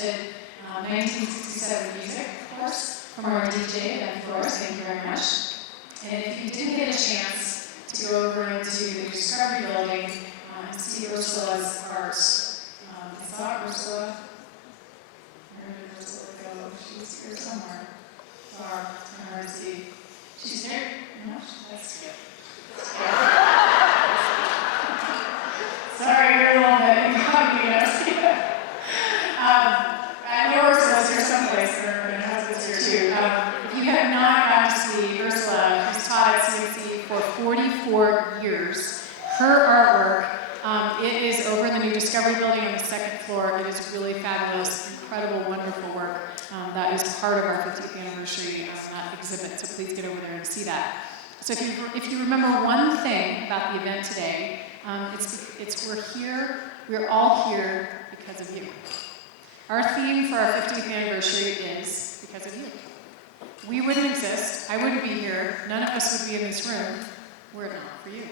presented 1967 music, of course, from our DJ, Ben Flores. Thank you very much. And if you didn't get a chance to go over into the Discovery Building and see Ursula's art, I saw Ursula. Where did Ursula go? She's here somewhere. Far, it's hard to see. She's there? No, that's good. Sorry, you're a little bit incognito. I know Ursula's here someplace, and her husband's here too. If you have not got to see Ursula, who's taught at CMC for 44 years, her artwork, it is over in the new Discovery Building on the second floor. It is really fabulous, incredible, wonderful work. That is part of our 50th anniversary exhibit, so please get over there and see that. So if you remember one thing about the event today, we're all here because of you. Our theme for our 50th anniversary is because of you. We wouldn't exist, I wouldn't be here, none of us would be in this room, were it not for you.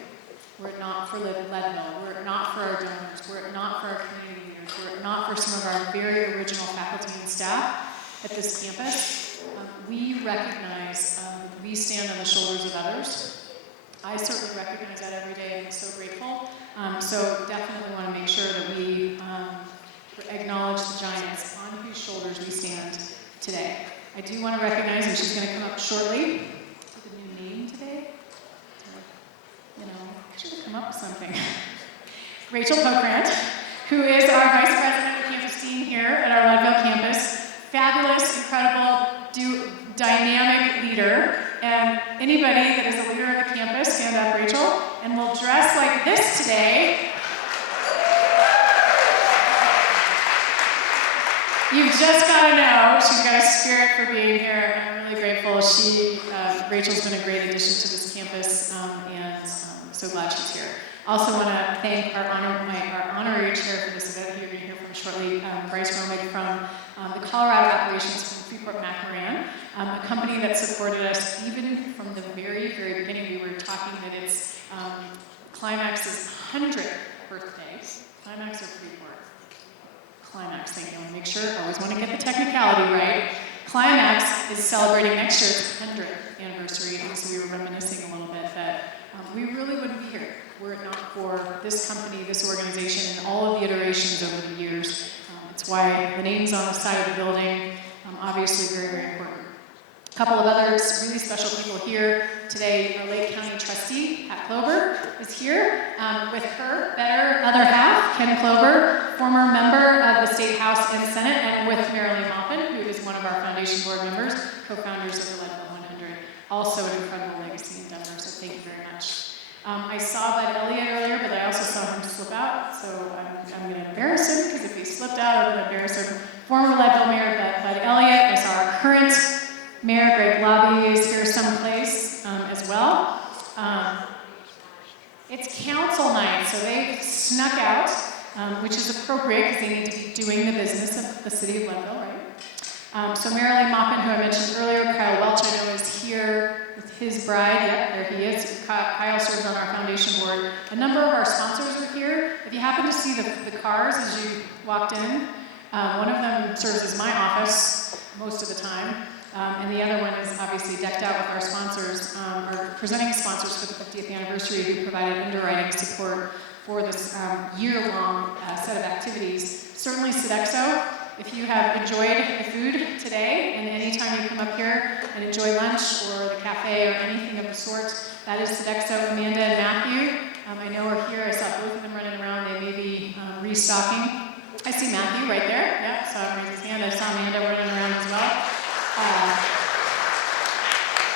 Were it not for Leadville, were it not for our donors, were it not for our community leaders, were it not for some of our very original faculty and staff at this campus, we recognize we stand on the shoulders of others. I certainly recognize that every day and I'm so grateful. So definitely want to make sure that we acknowledge the giants on whose shoulders we stand today. I do want to recognize, and she's going to come up shortly, with a new name today. Should have come up with something. Rachel Pokrandt, who is our Vice President of Campus Team here at our Leadville campus. Fabulous, incredible, dynamic leader. And anybody that is a leader of the campus, stand up, Rachel. And we'll dress like this today. You've just got to know she's got a spirit for being here, and I'm really grateful. Rachel's been a great addition to this campus, and so glad she's here. Also want to thank our honorary chair for this event, who you're going to hear from shortly, Bryce Romig from the Colorado operations from Freeport-McMoRan, a company that supported us even from the very, very beginning. We were talking that it's Climax's 100th birthday. Climax or Freeport? Climax, thank you. I want to make sure, I always want to get the technicality right. Climax is celebrating next year's 100th anniversary, and so we were reminiscing a little bit that we really wouldn't be here were it not for this company, this organization, and all of the iterations over the years. It's why the name's on the side of the building, obviously very, very important. A couple of others, really special people here today. Our Lake County trustee, Pat Clover, is here with her better other half, Ken Clover, former member of the State House and Senate, and with Marilyn Maupin, who is one of our foundation board members, co-founders of the Leadville 100. Also an incredible legacy in Denver, so thank you very much. I saw Bud Elliott earlier, but I also saw him slip out, so I'm going to embarrass him, because if he slipped out, I'm going to embarrass him. Former Leadville Mayor Bud Elliott. I saw our current Mayor Greg Lobby is here someplace as well. It's council night, so they snuck out, which is appropriate because they need to be doing the business of the city of Leadville, right? So Marilyn Maupin, who I mentioned earlier, Kyle Welch, I know, is here with his bride. Yep, there he is. Kyle serves on our foundation board. A number of our sponsors are here. If you happen to see the cars as you walked in, one of them serves as my office most of the time. And the other one is obviously decked out with our sponsors, our presenting sponsors for the 50th anniversary, who provided underwriting support for this year-long set of activities. Certainly Sodexo, if you have enjoyed the food today, and anytime you come up here and enjoy lunch or the cafe or anything of the sort, that is Sodexo. Amanda and Matthew, I know are here. I saw both of them running around. They may be restocking. I see Matthew right there. Yep, saw him raise his hand. I saw Amanda running around as well.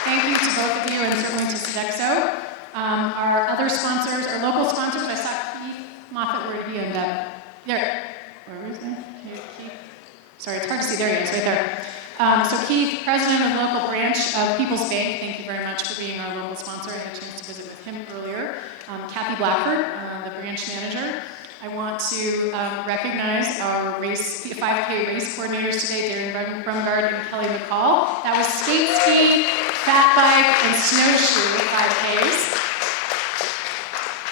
Thank you to both of you, and certainly to Sodexo. Our other sponsors, our local sponsors, I saw Keith Moffitt. Where did he end up? There. Where was he? Keith? Sorry, it's hard to see. There he is, right there. So Keith, president of the local branch of People's Bank, thank you very much for being our local sponsor. I had a chance to visit with him earlier. Kathy Blackford, the branch manager. I want to recognize our 5K race coordinators today, Darren Brumgard and Kelly McCall. That was skate ski, fat bike, and snowshoe 5Ks.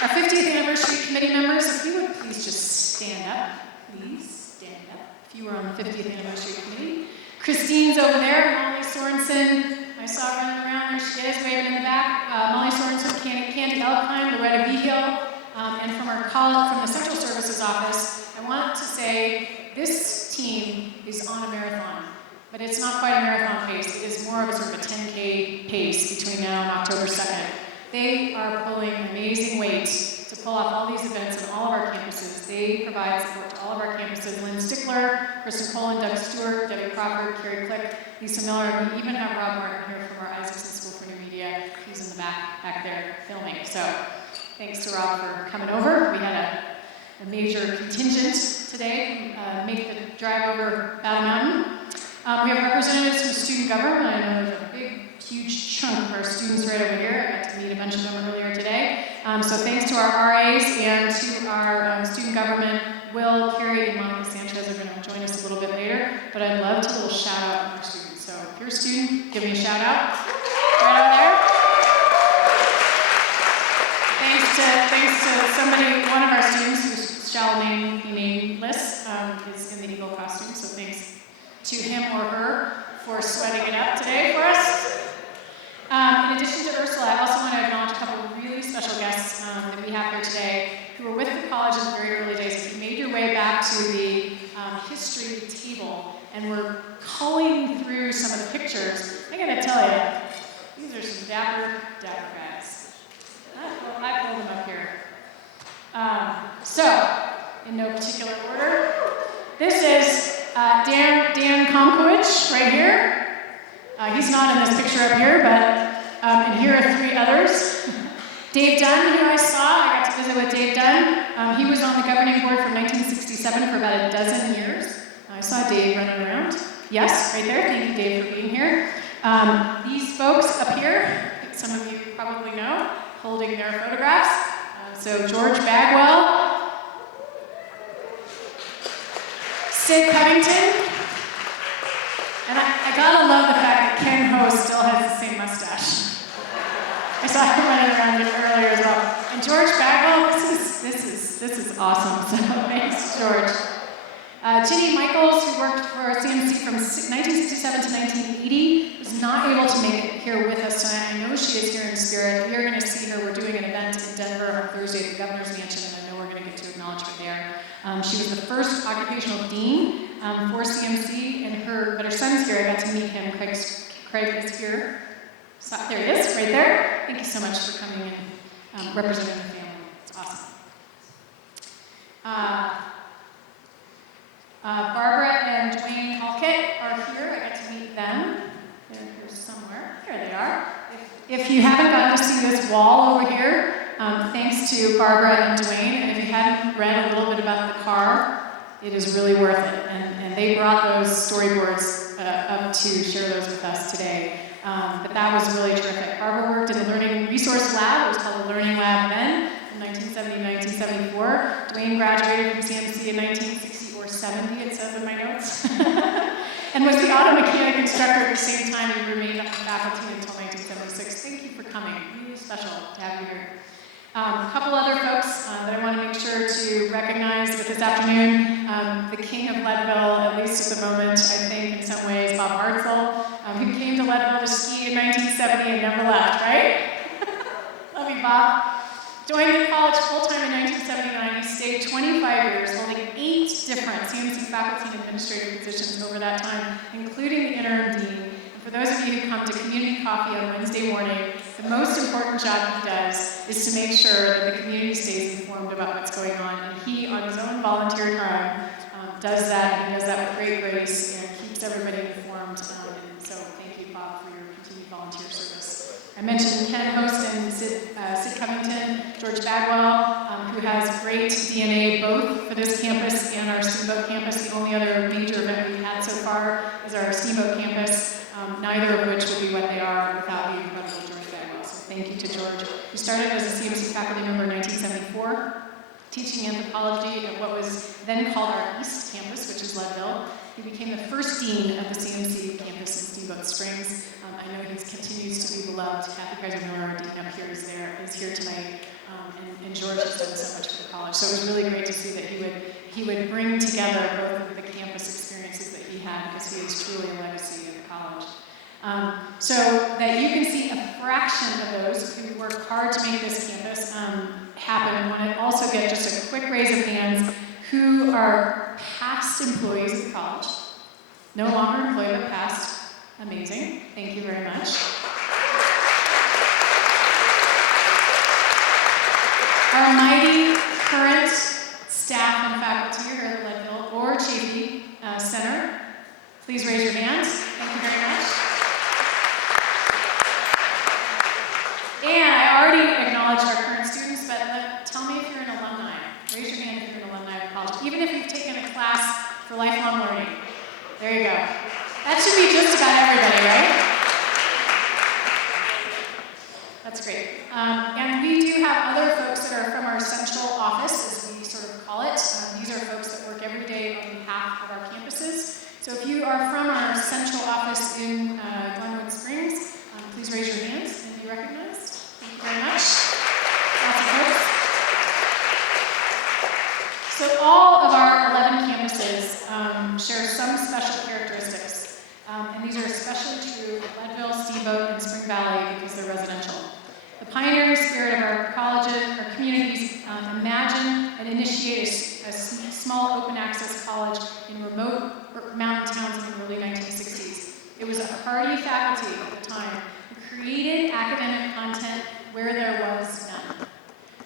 Our 50th anniversary committee members, if you would please just stand up. Please stand up. if you were on the 50th anniversary committee. Christine's over there, Molly Sorensen, I saw running around, there she is, waving in the back. Molly Sorensen, Candy Elkheim, Loretta Vigil, and from our college, from the Central Services Office, I want to say this team is on a marathon, but it's not quite a marathon pace. It is more of a sort of a 10K pace between now and October 2nd. They are pulling amazing weight to pull off all these events on all of our campuses. They provide support to all of our campuses. Lynn Stickler, Kristen Poland, Doug Stewart, Debbie Crawford, Carrie Click, Lisa Miller. We even have Rob Martin here from our Isaacson School for New Media. He's in the back there filming. So thanks to Rob for coming over. We had a major contingent today make the drive over Battle Mountain. We have representatives from student government. I know there's a big, huge chunk of our students right over here. I got to meet a bunch of them earlier today. So thanks to our RAs and to our student government. Will, Carey, and Monica Sanchez are going to join us a little bit later. But I'd love to do a little shout out from our students. So if you're a student, give me a shout out. Right over there. Thanks to somebody, one of our students who shall be nameless, is in the Eagle costume. So thanks to him or her for sweating it up today for us. In addition to Ursula, I also want to acknowledge a couple of really special guests that we have here today who were with the college in the very early days. If you made your way back to the history table and were culling through some of the pictures, I got to tell you, these are some dapper guys. I pulled them up here. So, in no particular order, this is Dan Komkowicz right here. He's not in this picture up here, but and here are three others. Dave Dunn, who I saw, I got to visit with Dave Dunn. He was on the governing board from 1967 for about a dozen years. I saw Dave running around. Yes, right there. Thank you, Dave, for being here. These folks up here, some of you probably know, holding their photographs. So George Bagwell, Sid Covington, and I gotta love the fact that Ken Host still has the same mustache. I saw him running around earlier as well. And George Bagwell, this is awesome. So thanks, George. Ginny Michaels, who worked for CMC from 1967 to 1980, was not able to make it here with us tonight. I know she is here in spirit. We are going to see her. We're doing an event in Denver on Thursday at the Governor's Mansion, and I know we're going to get to acknowledge her there. She was the first occupational dean for CMC, but her son's here. I got to meet him. Craig is here. So, there he is, right there. Thank you so much for coming and representing the family. It's awesome. Barbara and Dwayne Halkett are here. I got to meet them. They're here somewhere. Here they are. If you haven't gotten to see this wall over here, thanks to Barbara and Dwayne, and if you hadn't read a little bit about the car, it is really worth it. And they brought those storyboards up to share those with us today. But that was really terrific. Barbara worked in the Learning Resource Lab. It was called the Learning Lab then, from 1970 to 1974. Dwayne graduated from CMC in 1960 or 70, it says in my notes. And was the auto mechanic instructor at the same time. He remained on the faculty until 1976. Thank you for coming. Really special to have you here. A couple other folks that I want to make sure to recognize with this afternoon. The king of Leadville, at least at the moment, I think in some ways, Bob Hartzell, who came to Leadville to ski in 1970 and never left, right? Love you, Bob. Joined the college full-time in 1979. He stayed 25 years, holding 8 different CMC faculty and administrative positions over that time, including the interim dean. And for those of you who come to community coffee on Wednesday morning, the most important job he does is to make sure that the community stays informed about what's going on. And he, on his own volunteer time, does that, and he does that with great grace and keeps everybody informed. And so thank you, Bob, for your continued volunteer service. I mentioned Ken Host and Sid Covington, George Bagwell, who has great DNA both for this campus and our Steamboat campus. The only other major event we've had so far is our Steamboat campus, neither of which would be what they are without the incredible George Bagwell. So thank you to George, who started as a CMC faculty member in 1974, teaching anthropology at what was then called our East Campus, which is Leadville. He became the first dean of the CMC campus in Steamboat Springs. I know he continues to be beloved. Kathy Kaiser-Miller, our dean up here, is here tonight, and George has done so much for the college. So it was really great to see that he would bring together both of the campus experiences that he had, because he is truly a legacy of the college. So that you can see a fraction of those who work hard to make this campus happen. I want to also get just a quick raise of hands who are past employees of the college. No longer employed, but past. Amazing. Thank you very much. Our mighty current staff and faculty here at Leadville or Chafee Center, please raise your hands. Thank you very much. And I already acknowledged our current students, but tell me if you're an alumni. Raise your hand if you're an alumni of college, even if you've taken a class for lifelong learning. There you go. That should be just about everybody, right? That's great. And we do have other folks that are from our central office, as we sort of call it. These are folks that work every day on behalf of our campuses. So if you are from our central office in Glenwood Springs, please raise your hands and be recognized. Thank you very much. Lots of folks. So all of our 11 campuses share some special characteristics. And these are especially true of Leadville, Steamboat, and Spring Valley because they're residential. The pioneering spirit of our colleges, our communities, imagine and initiate a small open access college in remote mountain towns in the early 1960s. It was a hardy faculty at the time who created academic content where there was none.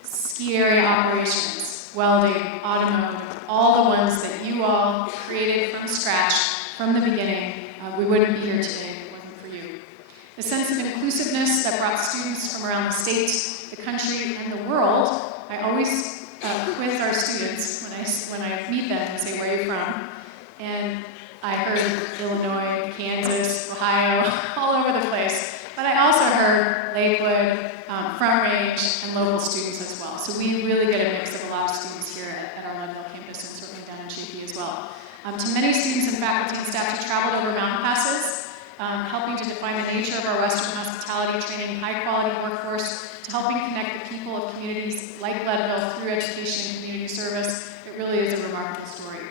Ski area operations, welding, automotive, all the ones that you all created from scratch from the beginning. We wouldn't be here today if it wasn't for you. The sense of inclusiveness that brought students from around the state, the country, and the world. I always quiz our students when I meet them and say, where are you from? And I heard Illinois, Kansas, Ohio, all over the place. But I also heard Lakewood, Front Range, and local students as well. So we really get a mix of a lot of students here at our Leadville campus and certainly down in Chafee as well. To many students and faculty and staff who traveled over mountain passes, helping to define the nature of our Western hospitality, training high-quality workforce, to helping connect the people of communities like Leadville through education and community service. It really is a remarkable story.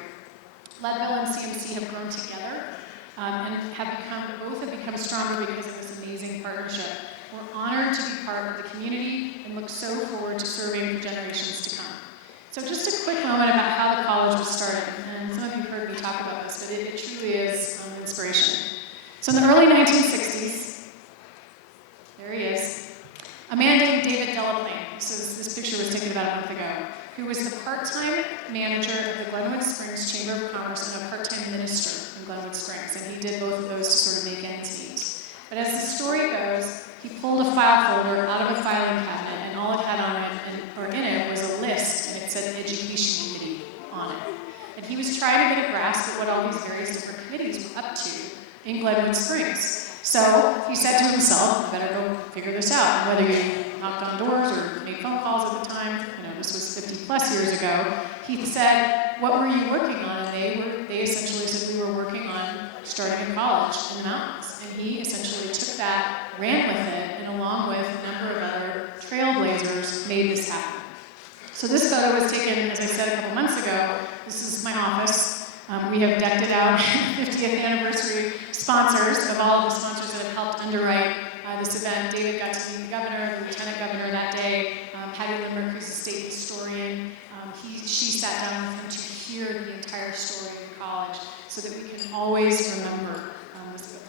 Leadville and CMC have grown together and both have become stronger because of this amazing partnership. We're honored to be part of the community and look so forward to serving for generations to come. So just a quick moment about how the college was started. And some of you heard me talk about this, but it truly is an inspiration. So in the early 1960s, there he is, a man named David Delaplane, so this picture was taken about a month ago, who was the part-time manager of the Glenwood Springs Chamber of Commerce and a part-time minister in Glenwood Springs. And he did both of those to sort of make ends meet. But as the story goes, he pulled a file folder out of a filing cabinet, and all it had on it, or in it, was a list, and it said Education Committee on it. And he was trying to get a grasp at what all these various different committees were up to in Glenwood Springs. So he said to himself, I better go figure this out. And whether you knocked on doors or made phone calls at the time, this was 50 plus years ago, he said, what were you working on? And they essentially said, we were working on starting a college in the mountains. And he essentially took that, ran with it, and along with a number of other trailblazers, made this happen. So this photo was taken, as I said, a couple months ago. This is my office. We have decked it out, 50th anniversary sponsors of all of the sponsors that have helped underwrite this event. David got to meet the governor, the lieutenant governor that day. Patty Limerick, who's a state historian, she sat down with him to hear the entire story of the college so that we can always remember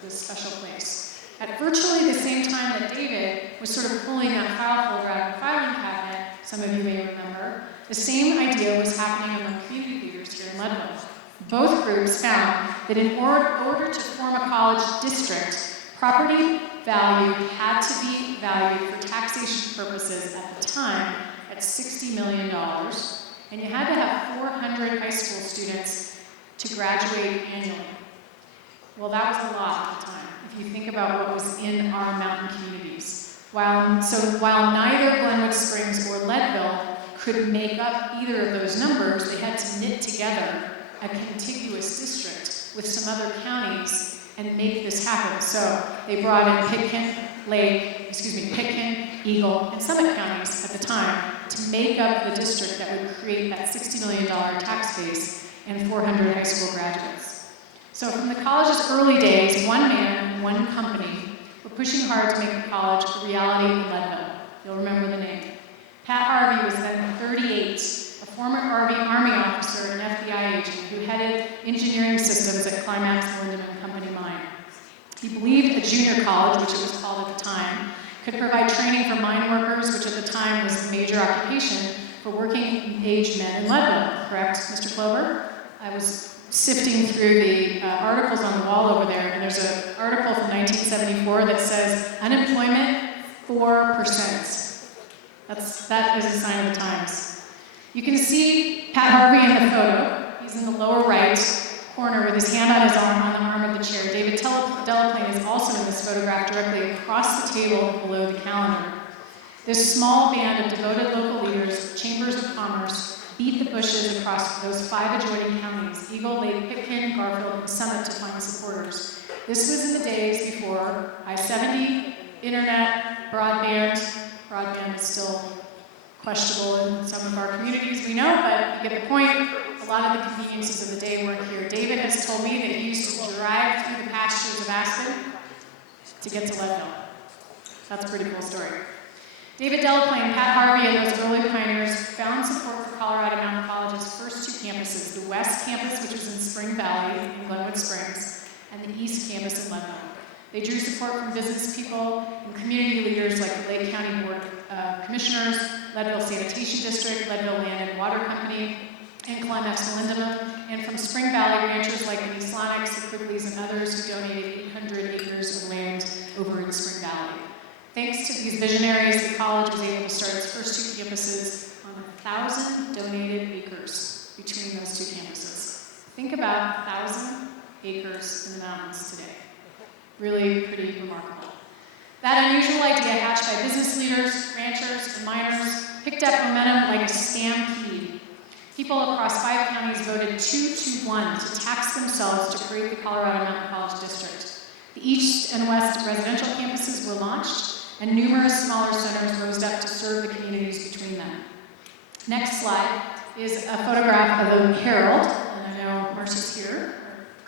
this special place. At virtually the same time that David was sort of pulling that file folder out of the filing cabinet, some of you may remember, the same idea was happening among community leaders here in Leadville. Both groups found that in order to form a college district, property value had to be valued for taxation purposes at the time at $60 million, and you had to have 400 high school students to graduate annually. Well, that was a lot at the time, if you think about what was in our mountain communities. While neither Glenwood Springs or Leadville could make up either of those numbers, they had to knit together a contiguous district with some other counties and make this happen. So they brought in Pitkin, Eagle, and Summit counties at the time to make up the district that would create that $60 million tax base and 400 high school graduates. So from the college's early days, one man and one company were pushing hard to make the college a reality in Leadville. You'll remember the name. Pat Harvey was then 38, a former Army officer and FBI agent who headed engineering systems at Climax Lindemann Company Mine. He believed a junior college, which it was called at the time, could provide training for mine workers, which at the time was a major occupation for working-age men in Leadville. Correct, Mr. Clover? I was sifting through the articles on the wall over there, and there's an article from 1974 that says unemployment 4%. That is a sign of the times. You can see Pat Harvey in the photo. He's in the lower right corner with his hand on the arm of the chair. David Delaplane is also in this photograph directly across the table below the calendar. This small band of devoted local leaders, chambers of commerce, beat the bushes across those 5 adjoining counties, Eagle, Lake, Pitkin, Garfield, and Summit to find supporters. This was in the days before I-70, internet, broadband. Broadband is still questionable in some of our communities, we know, but you get the point. A lot of the conveniences of the day weren't here. David has told me that he used to drive through the pastures of Aspen to get to Leadville. That's a pretty cool story. David Delaplane, Pat Harvey, and those early pioneers found support for Colorado Mountain College's first 2 campuses, the West Campus, which was in Spring Valley in Glenwood Springs, and the East Campus in Leadville. They drew support from business people and community leaders like the Lake County Board of Commissioners, Leadville Sanitation District, Leadville Land and Water Company, and Climax Lindemann, and from Spring Valley ranchers like the Eastlonics, the Quigleys, and others who donated 800 acres of land over in Spring Valley. Thanks to these visionaries, the college was able to start its first 2 campuses on 1,000 donated acres between those 2 campuses. Think about 1,000 acres in the mountains today. Really pretty remarkable. That unusual idea, hatched by business leaders, ranchers, and miners, picked up momentum like a stampede. People across 5 counties voted 2-1 to tax themselves to create the Colorado Mountain College District. The East and West residential campuses were launched, and numerous smaller centers rose up to serve the communities between them. Next slide is a photograph of the Herald, and I know Marcy's here,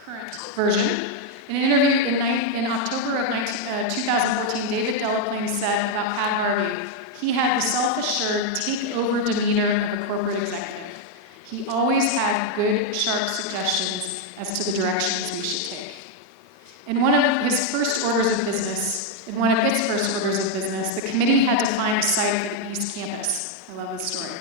our current version. In an interview in October of 2014, David Delaplane said about Pat Harvey, he had the self-assured, take-over demeanor of a corporate executive. He always had good, sharp suggestions as to the directions we should take. In one of its first orders of business, the committee had to find a site for the East Campus. I love this story.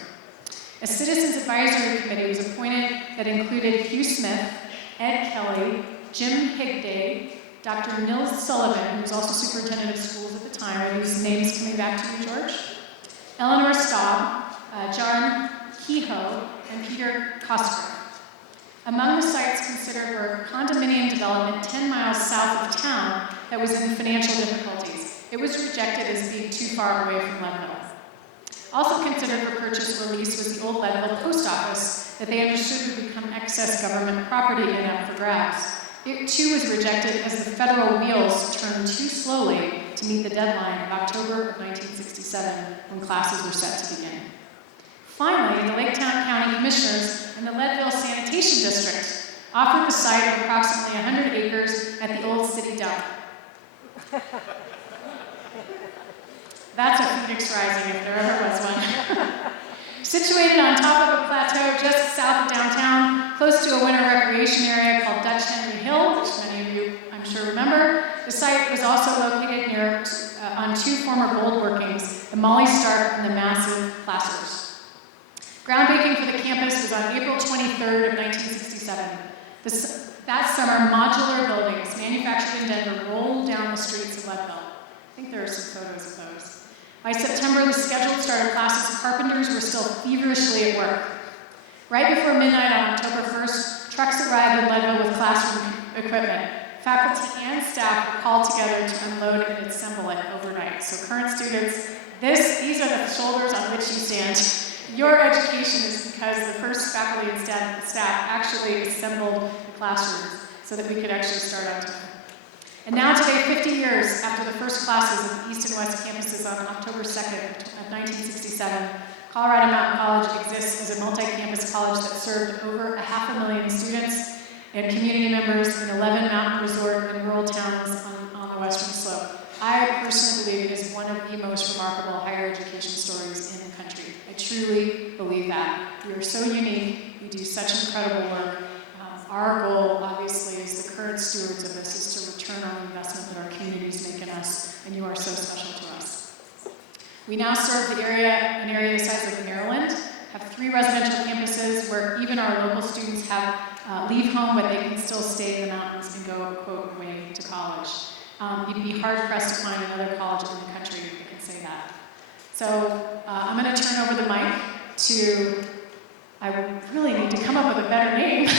A citizens advisory committee was appointed that included Hugh Smith, Ed Kelly, Jim Higday, Dr. Nils Sullivan, who was also superintendent of schools at the time. Are these names coming back to you, George? Eleanor Staub, John Kehoe, and Peter Kosker. Among the sites considered were condominium development 10 miles south of town that was in financial difficulties. It was rejected as being too far away from Leadville. Also considered for purchase or lease was the old Leadville post office that they understood would become excess government property and up for grabs. It too was rejected as the federal wheels turned too slowly to meet the deadline of October of 1967 when classes were set to begin. Finally, the Lake County Commissioners and the Leadville Sanitation District offered the site of approximately 100 acres at the old city dump. That's a Phoenix Rising if there ever was one. Situated on top of a plateau just south of downtown, close to a winter recreation area called Dutch Henry Hill, which many of you, I'm sure, remember, the site was also located near on 2 former gold workings, the Molly Stark and the massive Placers. Groundbreaking for the campus was on April 23rd of 1967. That summer, modular buildings manufactured in Denver rolled down the streets of Leadville. I think there are some photos of those. By September, the scheduled start of classes, carpenters were still feverishly at work. Right before midnight on October 1st, trucks arrived in Leadville with classroom equipment. Faculty and staff were called together to unload and assemble it overnight. So current students, these are the shoulders on which you stand. Your education is because the first faculty and staff actually assembled the classrooms so that we could actually start on time. And now today, 50 years after the first classes of the East and West campuses on October 2nd of 1967, Colorado Mountain College exists as a multi-campus college that served over 500,000 students and community members in 11 mountain resort and rural towns on the Western Slope. I personally believe it is one of the most remarkable higher education stories in the country. I truly believe that. We are so unique. We do such incredible work. Our goal, obviously, as the current stewards of this, is to return on the investment that our communities make in us, and you are so special to us. We now serve an area the size of Maryland, have 3 residential campuses where even our local students have leave home, but they can still stay in the mountains and go, quote, away to college. You'd be hard-pressed to find another college in the country that can say that. So I'm going to turn over the mic to, I really need to come up with a better name,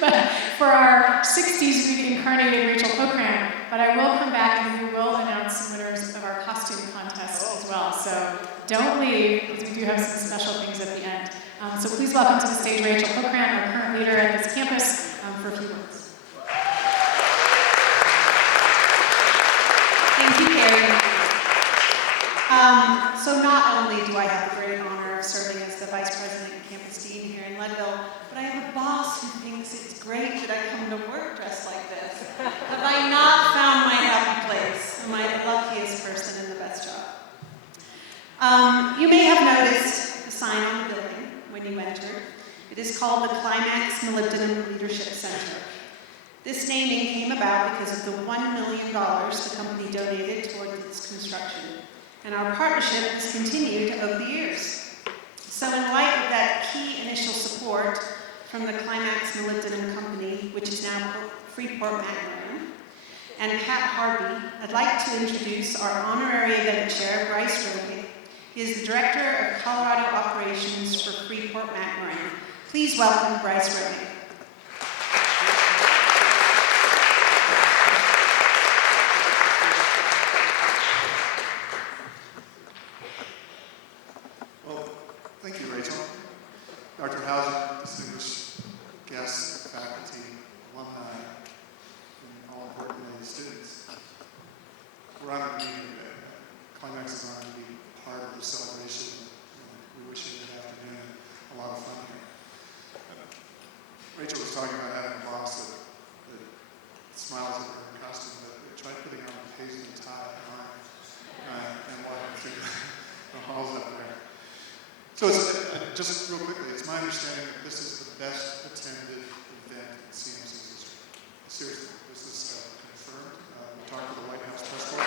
but for our 60s reincarnated Rachel Pokrandt, but I will come back and we will announce some winners of our costume contest as well. So don't leave, because we do have some special things at the end. So please welcome to the stage Rachel Pokrandt, our current leader at this campus, for a few words. Thank you, Carrie. So not only do I have the great honor of serving as the Vice President and Campus Dean here in Leadville, but I have a boss who thinks it's great that I come to work dressed like this. Have I not found my happy place? Am I the luckiest person in the best job? You may have noticed the sign on the building when you entered. It is called the Climax Molybdenum Leadership Center. This naming came about because of the $1 million the company donated towards its construction, and our partnership has continued over the years. So in light of that key initial support from the Climax Molybdenum Company, which is now Freeport-McMoRan, and Pat Harvey, I'd like to introduce our Honorary Event Chair, Bryce Romig. He is the Director of Colorado Operations for Freeport-McMoRan. Please welcome Bryce Romig. Thank you, Rachel. Dr. Hauser, distinguished guests, faculty, alumni, and all important students. We're honored to be here today. Climax is honored to be part of the celebration. We wish you a good afternoon, a lot of fun here. Rachel was talking about having a boss that smiles at her costume, but try putting on a paisley tie and walking through the halls up there. So just real quickly, it's my understanding that this is the best attended event in CMC's history. Seriously, this is confirmed. We talked to the White House press corps.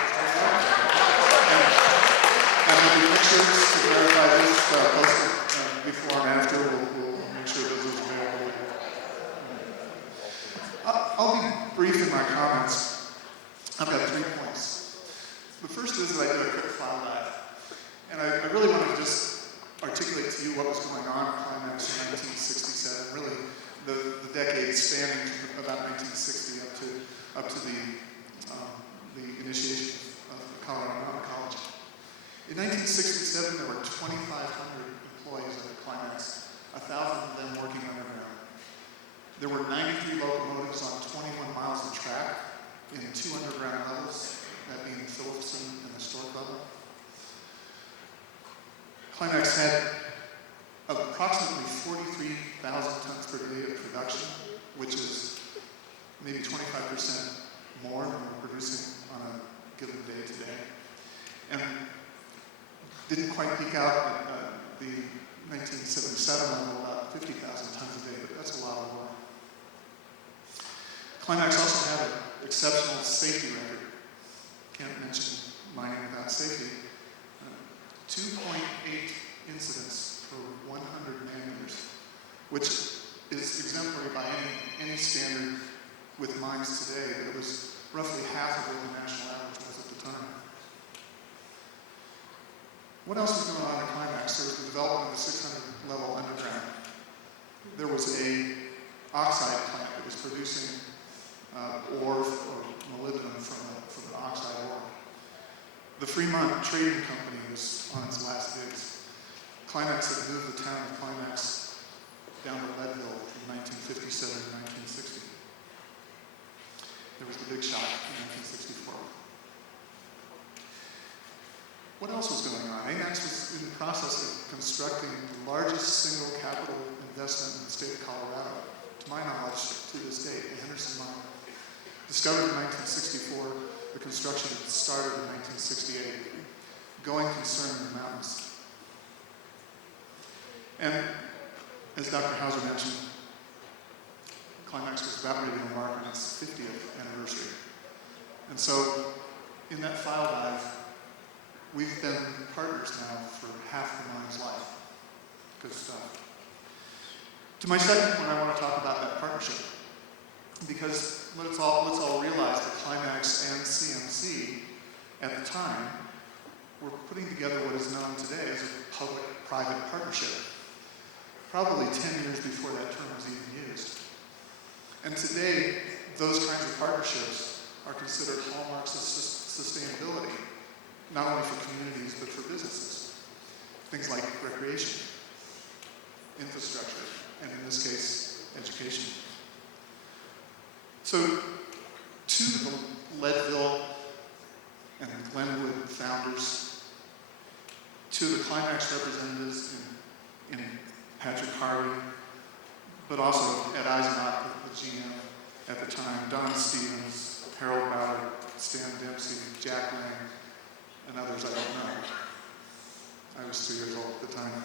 And there'll be pictures to verify this posted before and after. We'll make sure those are available. I'll be brief in my comments. I've got 3 points. The first is that I did a quick file dive. And I really want to just articulate to you what was going on at Climax in 1967, really the decade spanning from about 1960 up to the initiation of Colorado Mountain College. In 1967, there were 2,500 employees at Climax, 1,000 of them working underground. There were 93 locomotives on 21 miles of track in 2 underground levels, that being Phillipson and the Stork level. Climax had approximately 43,000 tons per day of production, which is maybe 25% more than we're producing on a given day today. And didn't quite peak out at the 1977 level, about 50,000 tons a day, but that's a lot of work. Climax also had an exceptional safety record. Can't mention mining without safety. 2.8 incidents per 100 man-years, which is exemplary by any standard with mines today, but it was roughly half of what the national average was at the time. What else was going on at Climax? There was the development of the 600-level underground. There was a oxide plant that was producing ore or molybdenum from the oxide ore. The Fremont Trading Company was on its last days. Climax had moved the town of Climax down to Leadville from 1957 to 1960. There was the big shot in 1964. What else was going on? AMAX was in the process of constructing the largest single capital investment in the state of Colorado, to my knowledge, to this date, the Henderson Mine. Discovered in 1964, the construction started in 1968. Going concern in the mountains. And as Dr. Hauser mentioned, Climax was about ready to mark its 50th anniversary. And so, in that file dive, we've been partners now for half the mine's life. Good stuff. To my second point, I want to talk about that partnership. Because let's all realize that Climax and CMC, at the time, were putting together what is known today as a public-private partnership. Probably 10 years before that term was even used. And today, those kinds of partnerships are considered hallmarks of sustainability, not only for communities, but for businesses. Things like recreation, infrastructure, and in this case, education. So, to the Leadville and Glenwood founders, to the Climax representatives in Patrick Harvey, but also Ed Eisenach, the GM at the time, Don Stevens, Harold Ballard, Stan Dempsey, Jack Lang, and others I don't know. I was 2 years old at the time.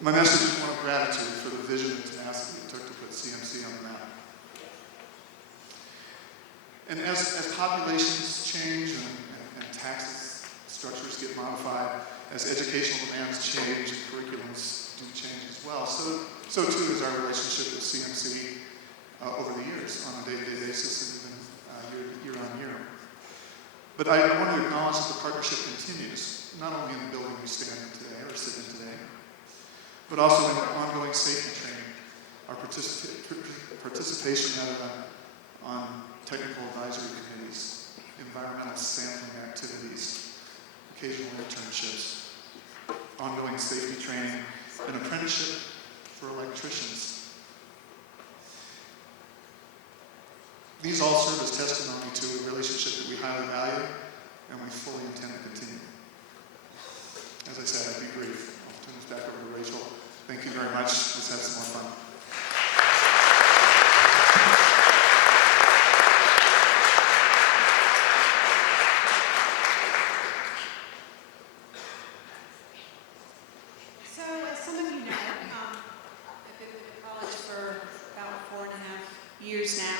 My message is one of gratitude for the vision and tenacity it took to put CMC on the map. And as populations change and tax structures get modified, as educational demands change and curriculums do change as well, so too is our relationship with CMC over the years on a day-to-day basis and even year on year. But I want to acknowledge that the partnership continues, not only in the building we stand in today or sit in today, but also in ongoing safety training, our participation on technical advisory committees, environmental sampling activities, occasional internships, ongoing safety training, and apprenticeship for electricians. These all serve as testimony to a relationship that we highly value and we fully intend to continue. As I said, I'd be brief. I'll turn this back over to Rachel. Thank you very much. Let's have some more fun. So, as some of you know, I've been with the college for about 4.5 years now,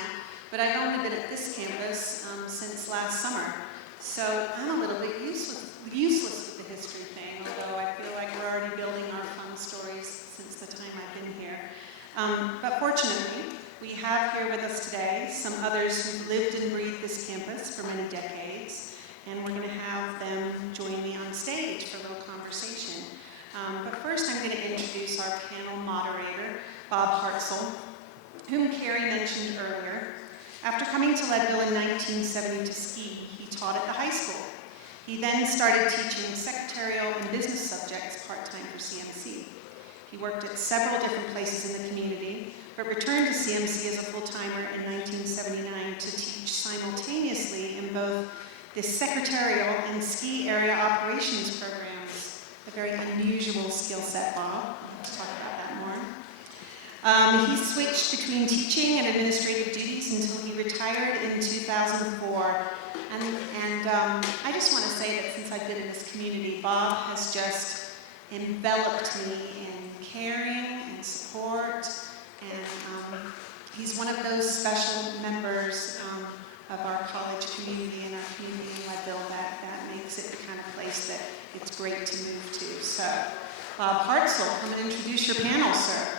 but I've only been at this campus since last summer. So I'm a little bit useless with the history thing, although I feel like we're already building our fun stories since the time I've been here. But fortunately, we have here with us today some others who've lived and breathed this campus for many decades, and we're going to have them join me on stage for a little conversation. But first, I'm going to introduce our panel moderator, Bob Hartzell, whom Carrie mentioned earlier. After coming to Leadville in 1970 to ski, he taught at the high school. He then started teaching secretarial and business subjects part-time for CMC. He worked at several different places in the community, but returned to CMC as a full-timer in 1979 to teach simultaneously in both the secretarial and ski area operations programs. A very unusual skill set, Bob. Let's talk about that more. He switched between teaching and administrative duties until he retired in 2004. And I just want to say that since I've been in this community, Bob has just enveloped me in caring and support, and he's one of those special members of our college community and our community in Leadville that makes it the kind of place that it's great to move to. So, Bob Hartzell, come and introduce your panel, sir.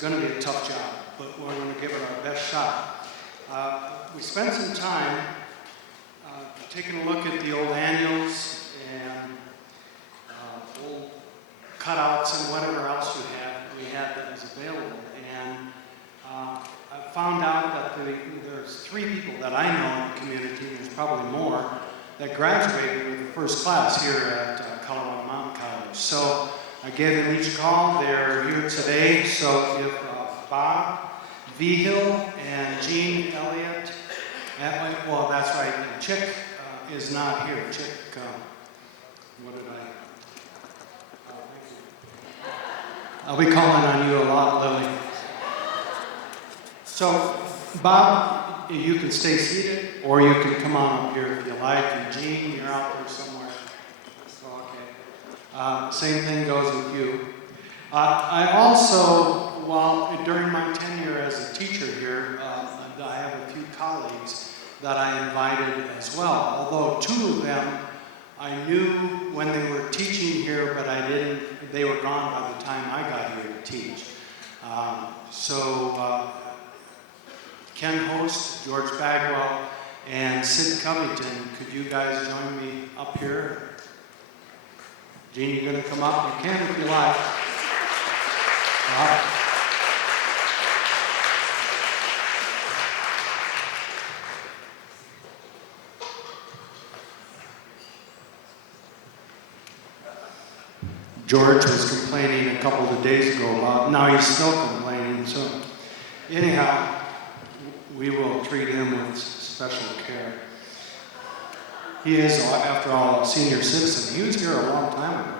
Going to be a tough job, but we're going to give it our best shot. We spent some time taking a look at the old annuals and old cutouts and whatever else we had that was available. And I found out that there's 3 people that I know in the community, there's probably more, that graduated with the first class here at Colorado Mountain College. So I gave them each a call. They're here today, so if Bob Vigil and Jean Elliott, well, that's right, and Chick is not here. Chick, what did I? I'll be calling on you a lot, Lily. So, Bob, you can stay seated, or you can come on up here if you like. And Jean, you're out there somewhere. So, okay. Same thing goes with you. I also, during my tenure as a teacher here, I have a few colleagues that I invited as well. Although two of them I knew when they were teaching here, but they were gone by the time I got here to teach. Ken Host, George Bagwell, and Sid Covington, could you guys join me up here? Jean, you gonna come up? You can if you like. All right. George was complaining a couple of days ago about, now he's still complaining, so anyhow, we will treat him with special care. He is, after all, a senior citizen. He was here a long time ago.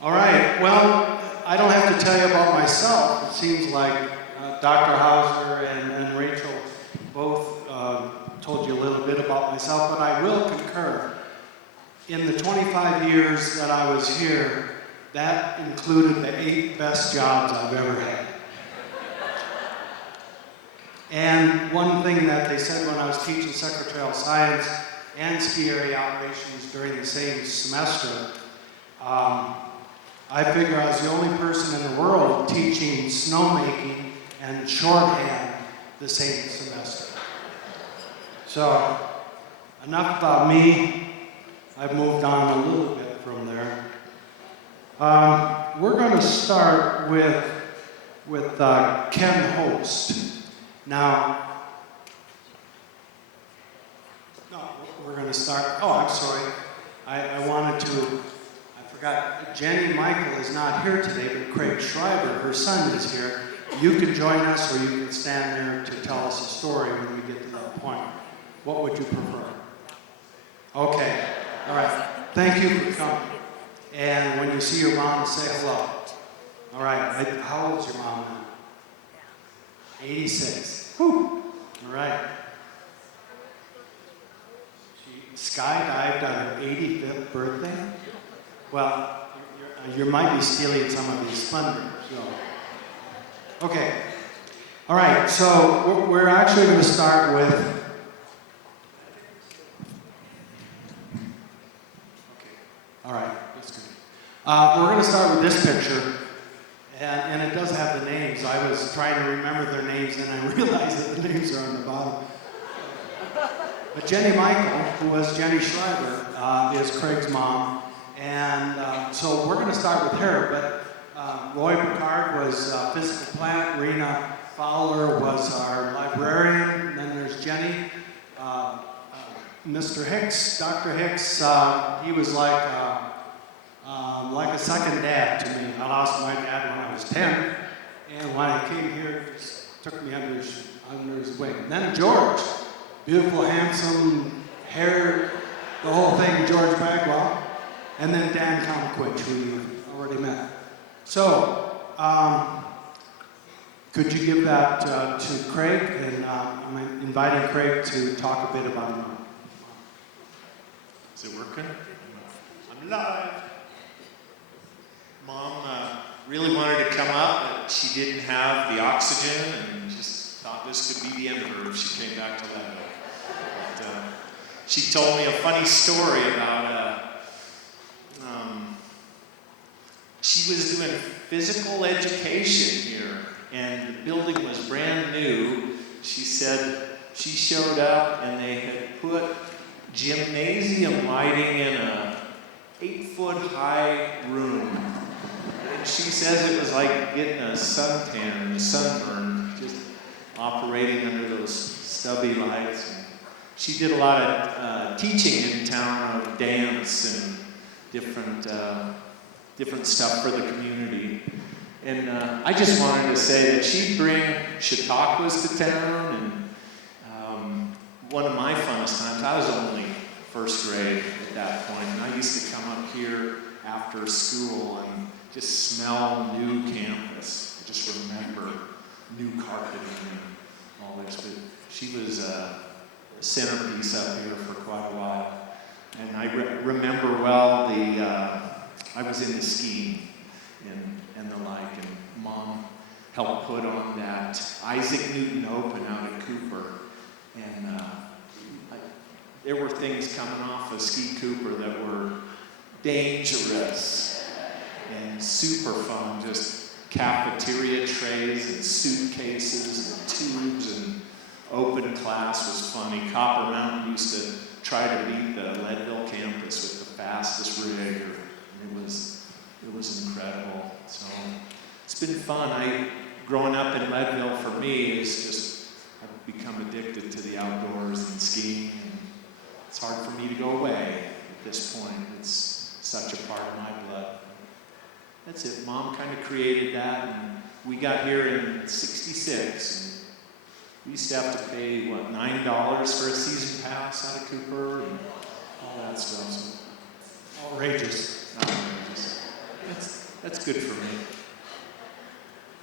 All right, well, I don't have to tell you about myself. It seems like Dr. Hauser and Rachel both told you a little bit about myself, but I will concur. In the 25 years that I was here, that included the 8 best jobs I've ever had. And one thing that they said when I was teaching secretarial science and ski area operations during the same semester, I figure I was the only person in the world teaching snowmaking and shorthand the same semester. So, enough about me. I've moved on a little bit from there. We're going to start with Ken Host. Now, we're going to start. Oh, I'm sorry. I forgot. Jenny Michael is not here today, but Craig Schreiber, her son, is here. You can join us, or you can stand there to tell us a story when we get to that point. What would you prefer? Okay. All right. Thank you for coming. And when you see your mom, say hello. All right. How old is your mom now? 86. Whew. All right. She skydived on her 85th birthday. Well, you might be stealing some of these thunders. So. Okay. All right. So we're actually going to start with. All right, that's good. We're going to start with this picture, and it does have the names. I was trying to remember their names, and I realized that the names are on the bottom. But Jenny Michael, who was Jenny Schreiber, is Craig's mom, and so we're going to start with her. But Roy Picard was physical plant, Rena Fowler was our librarian, and then there's Jenny. Mr. Hicks, Dr. Hicks, he was like a second dad to me. I lost my dad when I was 10, and when I came here, he just took me under his wing. And then George, beautiful, handsome, hair, the whole thing, George Bagwell. And then Dan Comquich, who you already met. So, could you give that to Craig? And I'm inviting Craig to talk a bit about him. Is it working? I'm live. Mom really wanted to come up, but she didn't have the oxygen and just thought this could be the end of her if she came back to Leadville. But she told me a funny story about she was doing physical education here, and the building was brand new. She said she showed up and they had put gymnasium lighting in a 8-foot-high room. And she says it was like getting a suntan, a sunburn, just operating under those stubby lights. And she did a lot of teaching in town of dance and different stuff for the community. And I just wanted to say that she'd bring Chautauquas to town, and one of my funnest times, I was only first grade at that point, and I used to come up here after school and just smell new campus. I just remember new carpeting and all this, but she was a centerpiece up here for quite a while. And I remember well I was into skiing and the like, and Mom helped put on that Isaac Newton Open out at Cooper. And there were things coming off of Ski Cooper that were dangerous and super fun, just cafeteria trays and suitcases and tubes, and open class was funny. Copper Mountain used to try to beat the Leadville campus with the fastest rig. It was incredible. So it's been fun. Growing up in Leadville for me is just, I've become addicted to the outdoors and skiing. And it's hard for me to go away at this point. It's such a part of my blood. That's it. Mom kind of created that, and we got here in '66. And we used to have to pay, $9 for a season pass out of Cooper and all that stuff. So Outrageous. outrageous. That's good for me.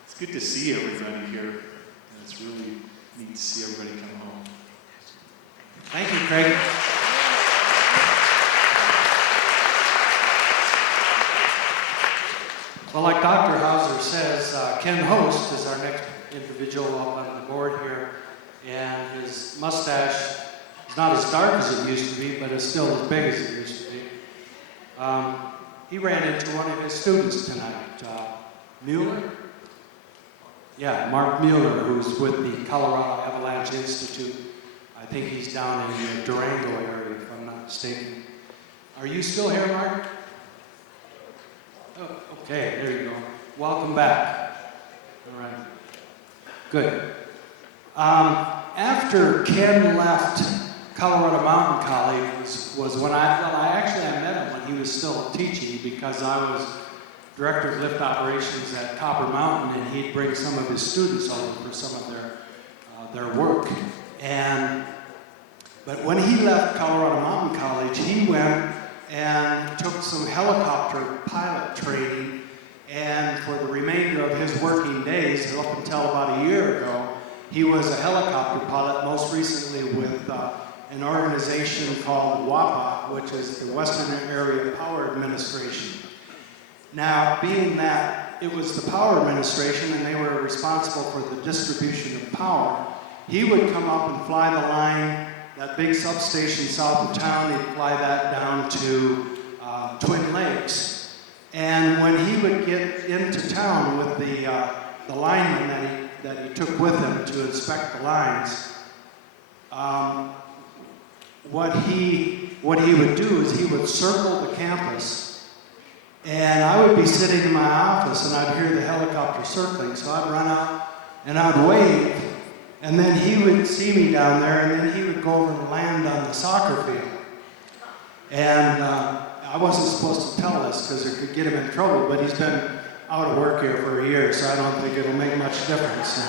It's good to see everybody here. And it's really neat to see everybody come home. Thank you, Craig. Well, like Dr. Hauser says, Ken Host is our next individual up on the board here, and his mustache is not as dark as it used to be, but it's still as big as it used to be. He ran into one of his students tonight, Mueller. Yeah, Mark Mueller, who's with the Colorado Avalanche Institute. I think he's down in the Durango area, if I'm not mistaken. Are you still here, Mark? Oh, okay, there you go. Welcome back. All right. Good. After Ken left Colorado Mountain College was when I met him when he was still teaching, because I was director of lift operations at Copper Mountain, and he'd bring some of his students over for some of their work. But when he left Colorado Mountain College, he went and took some helicopter pilot training, and for the remainder of his working days, up until about a year ago, he was a helicopter pilot, most recently with an organization called WAPA, which is the Western Area Power Administration. Now, being that it was the Power Administration and they were responsible for the distribution of power, he would come up and fly the line, that big substation south of town, he'd fly that down to Twin Lakes. And when he would get into town with the lineman that he took with him to inspect the lines, what he would do is he would circle the campus, and I would be sitting in my office and I'd hear the helicopter circling, so I'd run out and I'd wave, and then he would see me down there, and then he would go over and land on the soccer field. And I wasn't supposed to tell this because it could get him in trouble, but he's been out of work here for a year, so I don't think it'll make much difference.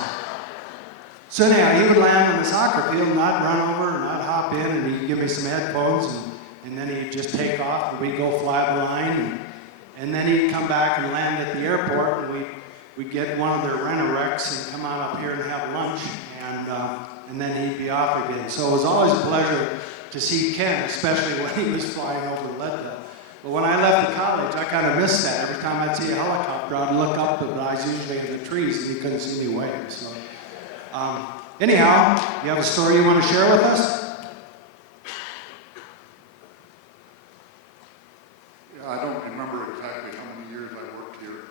So anyhow, he would land on the soccer field, and I'd run over and I'd hop in, and he'd give me some headphones, and then he'd just take off, and we'd go fly the line, and then he'd come back and land at the airport, and we'd get one of their rent-a-wrecks and come on up here and have lunch, and then he'd be off again. So it was always a pleasure to see Ken, especially when he was flying over Leadville. But when I left the college, I kind of missed that. Every time I'd see a helicopter, I'd look up, but I was usually in the trees, and you couldn't see me wave. So, anyhow, you have a story you want to share with us? Yeah, I don't remember exactly how many years I worked here,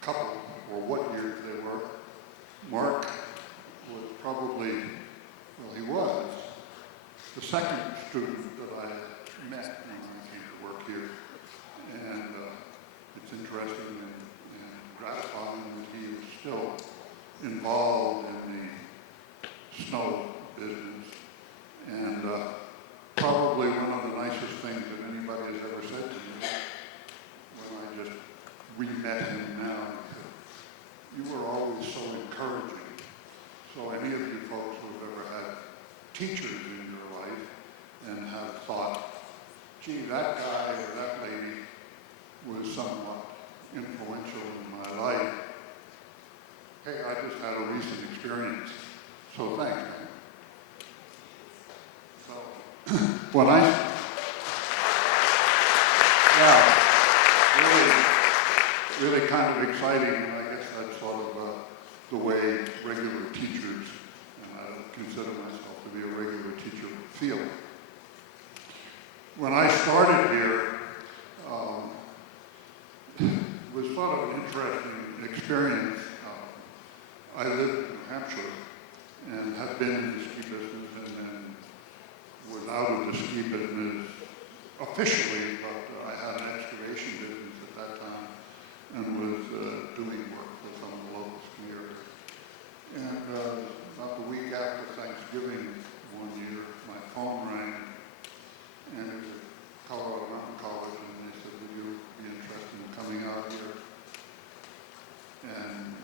a couple, or what years they were. Mark was probably, well, he was the second student that I met when I came to work here. And it's interesting and gratifying that he is still involved in the snow business. And probably one of the nicest things that anybody has ever said to me teachers in your life and have thought, gee, that guy or that lady was somewhat influential in my life. Hey, I just had a recent experience, so thanks, man. So, when really kind of exciting, and I guess that's sort of the way regular teachers, and I consider myself to be a regular teacher, feel. When I started here, it was sort of an interesting experience. I lived in New Hampshire and had been in the ski business and then was out of the ski business officially, but I had an excavation business at that time and was doing work for some of the local skiers. And about the week after Thanksgiving one year, my phone rang, and it was at Colorado Mountain College, and they said, would you be interested in coming out here and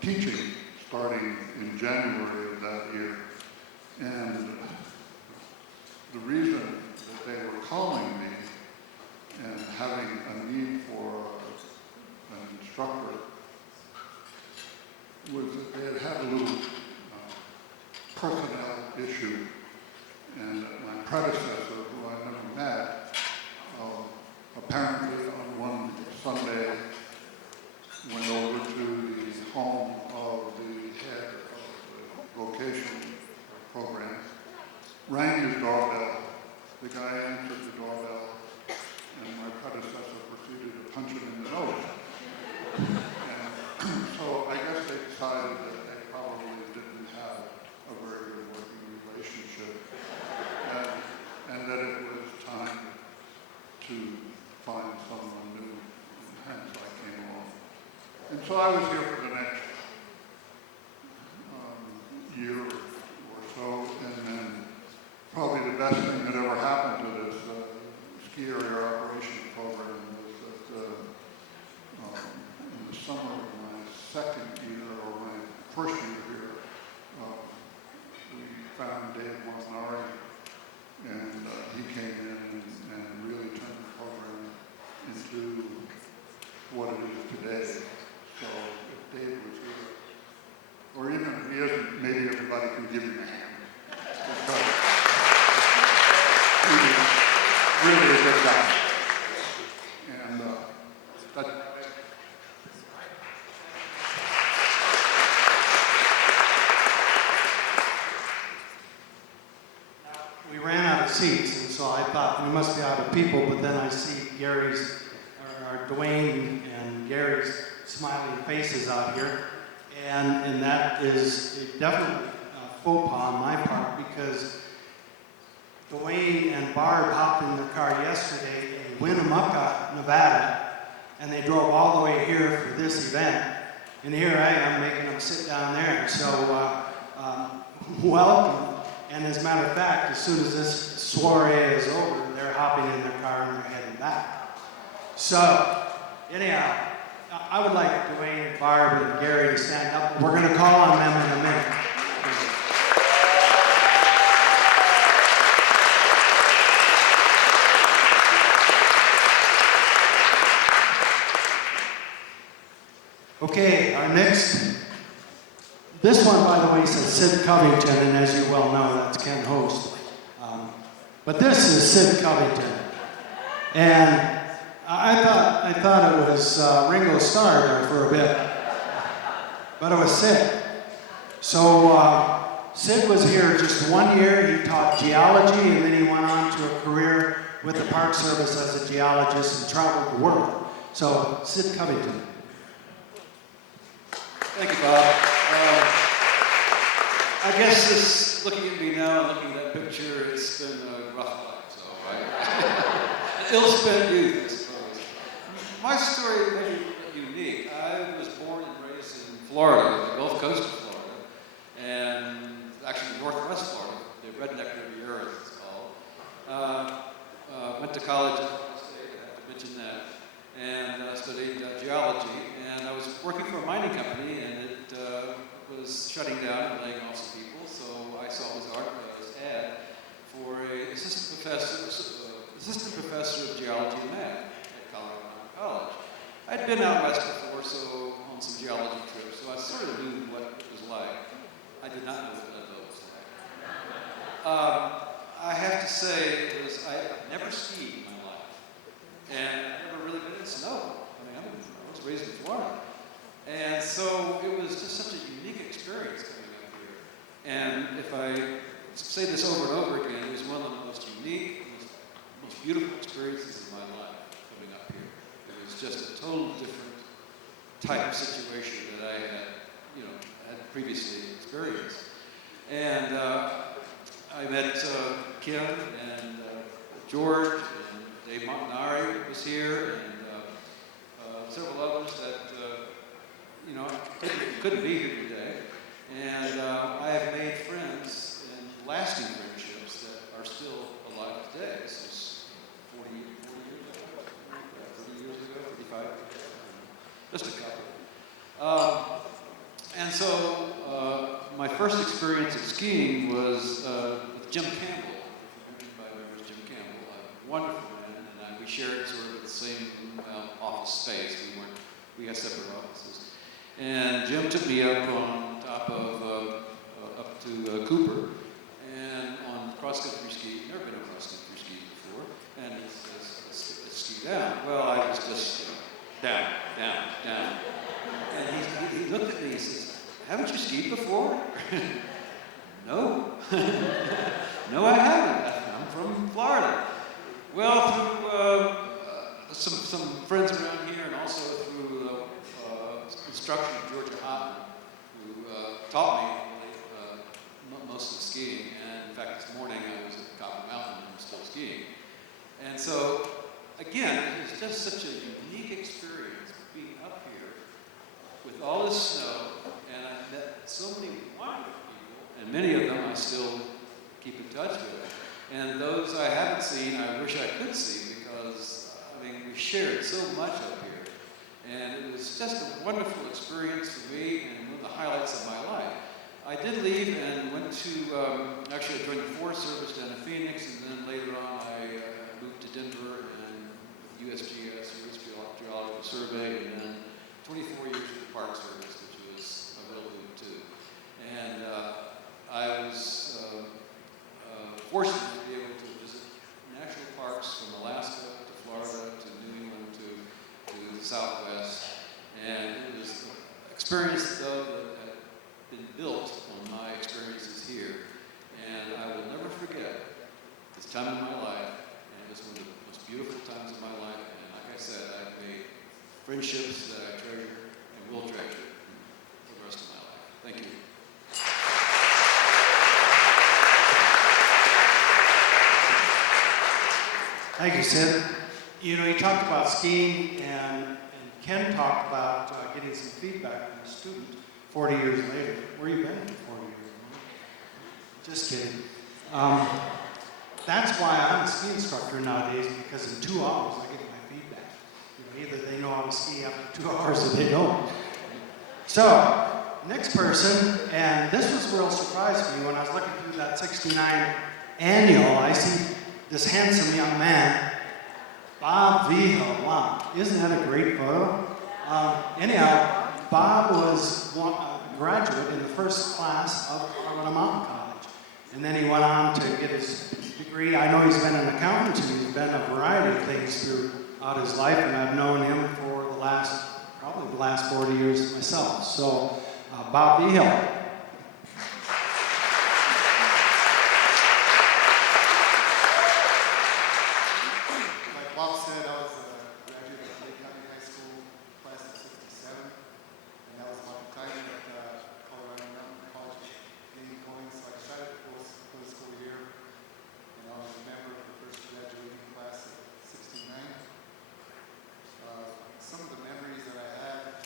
teaching starting in January of that year. And the reason that they were calling me and having a need for an instructor was that they had had a little personnel issue, and my predecessor, who I never met, apparently on one Sunday went over to the home of the head of the vocation program, rang his doorbell. The guy answered the doorbell, and my predecessor proceeded to punch him in the nose. And so I guess they decided that they probably didn't have a very good working relationship, and that it was time to find someone new, and hence I came along. And so I was here for the next year or so, and then probably the best thing that ever happened to this ski area operations program was that in the summer of my second year, or my first year here, we found Dave Honorary, and he came in and really turned the program into what it is today. So if Dave was here, or even if he isn't, maybe everybody can give him a hand. Because he was really a good guy. And We ran out of seats, and so I thought we must be out of people, but then I see Gary's, or Dwayne and Gary's smiling faces out here, and that is definitely a faux pas on my part, because Dwayne and Barb hopped in their car yesterday in Winnemucca, Nevada, and they drove all the way here for this event, and here I am making them sit down there. So welcome. And as a matter of fact, as soon as this soiree is over, they're hopping in their car and they're heading back. So, anyhow, I would like Dwayne, Barb, and Gary to stand up. We're going to call on them in a minute. Okay, our next. This one, by the way, says Sid Covington, and as you well know, that's Ken Host. But this is Sid Covington. And I thought it was Ringo Starr there for a bit, but it was Sid. So Sid was here just 1 year. He taught geology, and then he went on to a career with the Park Service as a geologist and traveled the world. So Sid Covington. Thank you, Bob. I guess this, looking at me now and looking at that picture, it's been a rough life, so an ill-spent youth, I suppose. My story may be unique. I was born and raised in Florida, the Gulf Coast of Florida, and actually Northwest Florida, the Redneck Riviera, as it's called. Went to college at Florida State, I have to mention that, and studied geology. And I was working for a mining company, and it was shutting down and laying off some people. So I saw his I'd been out west before, so on some geology trips, so I sort of knew what it was like. I did not know what Leadville was like. I have to say, I've never skied in my life, and I've never really been in snow. I mean, I was raised in Florida, and so it was just such a unique experience coming up here. And if I say this over and over again, it was one of the most unique, most beautiful experiences of my life coming up here. It was just a totally different type of situation that I had previously experienced. And I met Kim and George, and Dave Mountain was here, and several others that couldn't be here today. And I have made friends and lasting friendships that are still alive today. This is 40 years ago, 30 years ago, 35, just a couple. And so my first experience of skiing was with Jim Campbell. If anybody remembers Jim Campbell, a wonderful man, and we shared sort of the same office space. We had separate offices. And Jim took me up on top of up to Cooper, and on cross-country ski. Never been on cross-country ski before, and let's ski down. Well, I was just down. And he looked at me and says, "Haven't you skied before?" No. No, I haven't. I'm from Florida. Well, through some friends around here, and also through instruction of George Bagwell, who taught me most of the skiing. And in fact, this morning I was at Copper Mountain and I'm still skiing. And so, again, it was just such a unique experience being up here with all this snow, and I met so many wonderful people, and many of them I still keep in touch with. And those I haven't seen, I wish I could see, because, I mean, we shared so much up here. And it was just a wonderful experience for me, and one of the highlights of my life. I did leave and went to, actually I joined the Forest Service down in Phoenix, and then later on I moved to Denver and USGS, U.S. Geological Survey, and then 24 years with the Park Service, which was a real boom too. And I was fortunate to be able to visit national parks from Alaska to Florida to New England to the Southwest. And it was an experience, though, that had been built on my experiences here. And I will never forget this time in my life, and it was one of the most beautiful times of my life. And like I said, I've made friendships that I treasure and will treasure for the rest of my life. Thank you. Thank you, Sid. You know, you talked about skiing, and Ken talked about getting some feedback from a student 40 years later. Where you been for 40 years? Just kidding. That's why I'm a ski instructor nowadays, because in 2 hours I get my feedback. You know, either they know how to ski after 2 hours or they don't. So, next person, and this was a real surprise for me when I was looking through that 69 annual. I see this handsome young man, Bob Vigil. Wow, isn't that a great photo? Anyhow, Bob was a graduate in the first class of Mountain College. And then he went on to get his degree. I know he's been an accountant, and he's been a variety of things throughout his life, and I've known him for probably the last 40 years myself. So, Bob Vigil. Like Bob said, I was a graduate of Lake County High School, class of '67, and that was about the time that Colorado Mountain College getting going. So I decided to go to school here, and I was a member of the first graduating class of '69. Some of the memories that I had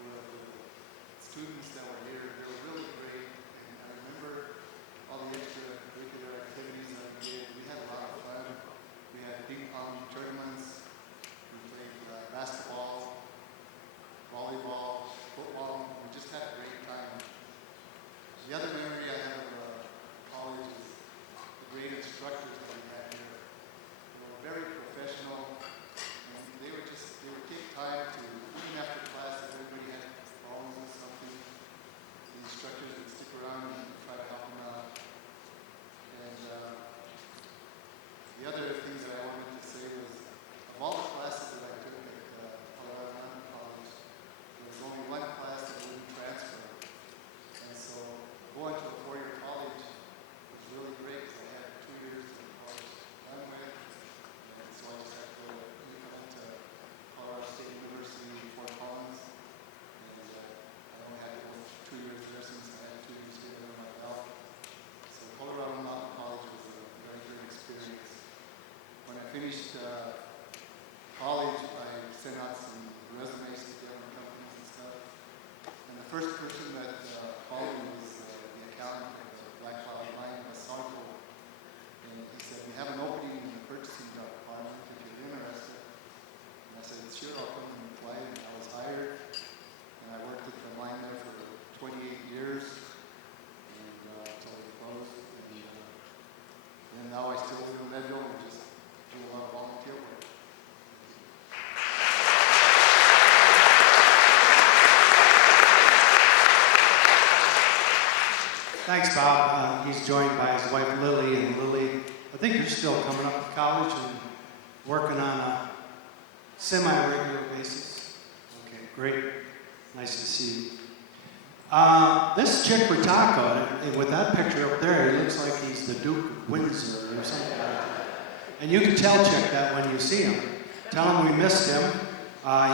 were with the students that were here. They were really great, and I remember all the extracurricular activities that we did. We had a lot of fun. We had ping pong tournaments. We played basketball, volleyball, football. We just had a great time. The other memory I have of college is the great instructors that we had here. They were very professional, and they would take time to finished college, I sent out some resumes to different companies and stuff. And the first person that called me was the accountant at Black Cloud Mine in Sarko. And he said, "We have an opening in the purchasing department if you're interested." And I said, "Sure, I'll come and apply." And I was hired. And I worked at the mine there for 28 years. And until it closed. And now I still live in Leadville and just do a lot of volunteer work. Thanks, Bob. He's joined by his wife, Lily. And Lily, I think you're still coming up to college and working on a semi-regular basis. Okay, great. Nice to see you. This chick we're talking about, with that picture up there, he looks like he's the Duke of Windsor or something like that. And you can tell Chick that when you see him. Tell him we missed him.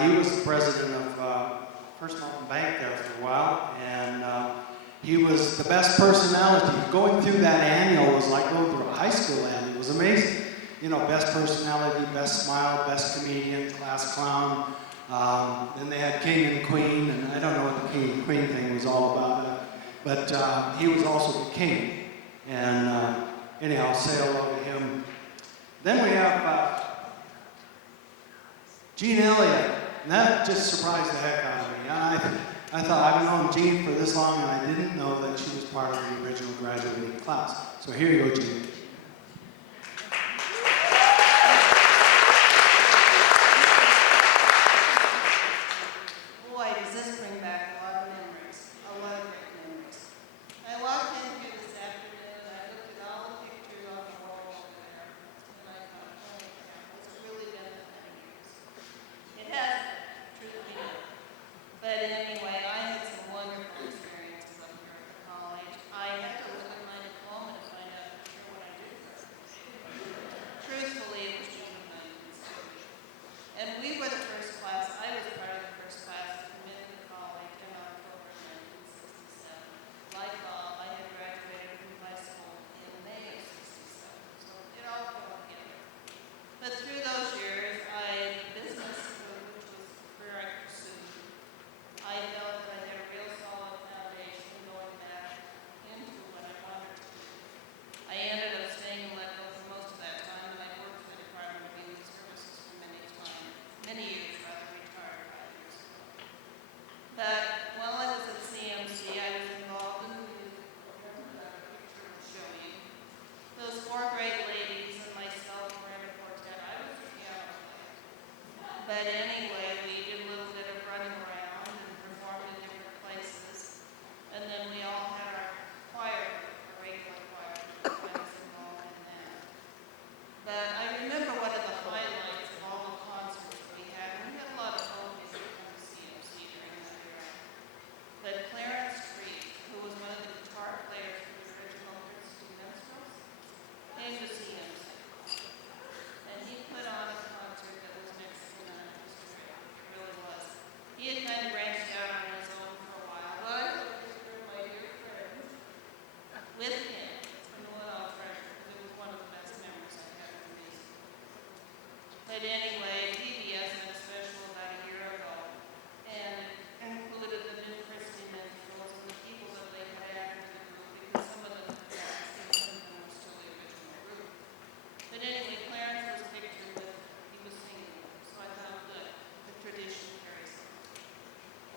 He was the president of First Mountain Bank there for a while, and he was the best personality. Going through that annual was like going through a high school annual. It was amazing. You know, best personality, best smile, best comedian, class clown. Then they had King and Queen, and I don't know what the King and Queen thing was all about, but he was also the king. And anyhow, I'll say hello to him. Then we have Jean Elliott, and that just surprised the heck out of me. I thought I've known Jean for this long, and I didn't know that she was part of the original graduating class. So here you go, Jean. Boy, does this bring back a lot of memories, a lot of great memories. I walked in here this afternoon and I looked at all the pictures on the wall over there, and I thought, oh, it's really been a fun years. It has truly been. But anyway, I had some wonderful experiences up here at the college. I had to look at my diploma to find out for sure what I did there. Truthfully, it was juvenile institution. And we were the first class, I was part of the first class to come into the college in October 1967. Like Bob, I had graduated from high school in May of 67, so it all fell together. But through those years, business, which was where I pursued, I felt that I had a real solid foundation going back into what I wanted to do. I ended up staying in Leadville for most of that time, and I worked for the Department of Youth Services for many years, rather retired 5 years ago. But while I was at CMC, I was involved in the youth program that a picture will show you. Those 4 great ladies and myself were in a quartet. I was a piano player. But anyway, we did a little bit of running around and performed in different places. And then we all had our choir, our regular choir, I was involved in that. But I remember one of the highlights of all the concerts we had. We had a lot of old music from the CMC during that era. But Clarence Street, who was one of the guitar players for the original Christie Minstrels, came to CMC. And he put on a concert that was next to none in history. It really was. He had kind of branched out on his own for a while. But I took a picture of my dear friend with him. It's been a little treasure because it was one of the best memories I had of music. But anyway, PBS had a special about a year ago, and it included the new Christie Minstrels and the people that they had added to the group, because some of them were still the original group. But anyway, Clarence was pictured with, he was singing, so I thought that the tradition carries on.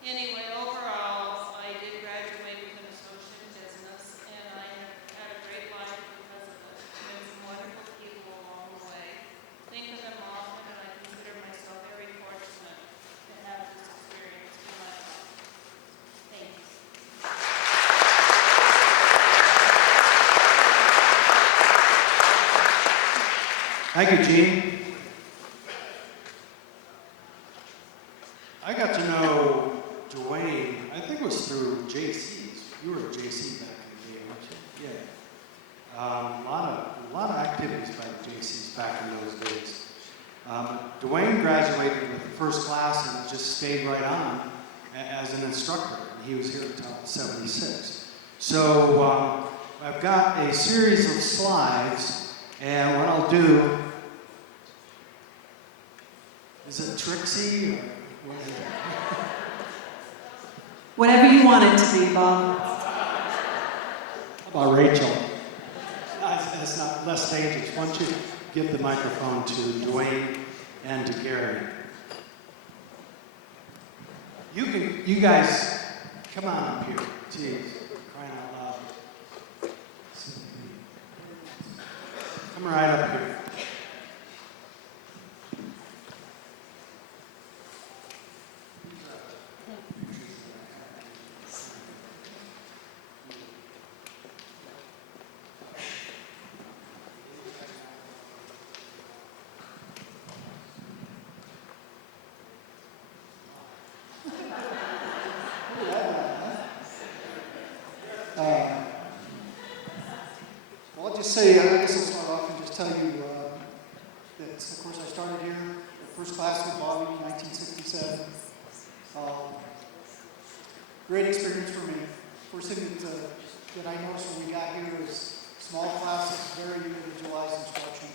Anyway, overall, I did graduate with an associate in business, and I have had a great life because of it. Met some wonderful people along the way. Think of them often, and I consider myself very fortunate to have this experience in my life. Thank you. Thank you, Jean. I got to know Dwayne, I think it was through JC's. You were at JC back in the day, weren't you? Yeah. A lot of activities by the JC's back in those days. Dwayne graduated with the first class and just stayed right on as an instructor. He was here until 76. So I've got a series of slides, and what I'll do Is it Trixie? Or Whatever you want it to be, Bob. how about Rachel? It's not less dangerous. Why don't you give the microphone to Dwayne and to Carey? You guys, come on up here. Jeez, crying out loud. Come right up here. Well, I'll just say, I guess I'll start off and just tell you that, of course, I started here, the first class with Bobby in 1967. Great experience for me. First thing that I noticed when we got here was small classes, very individualized instruction.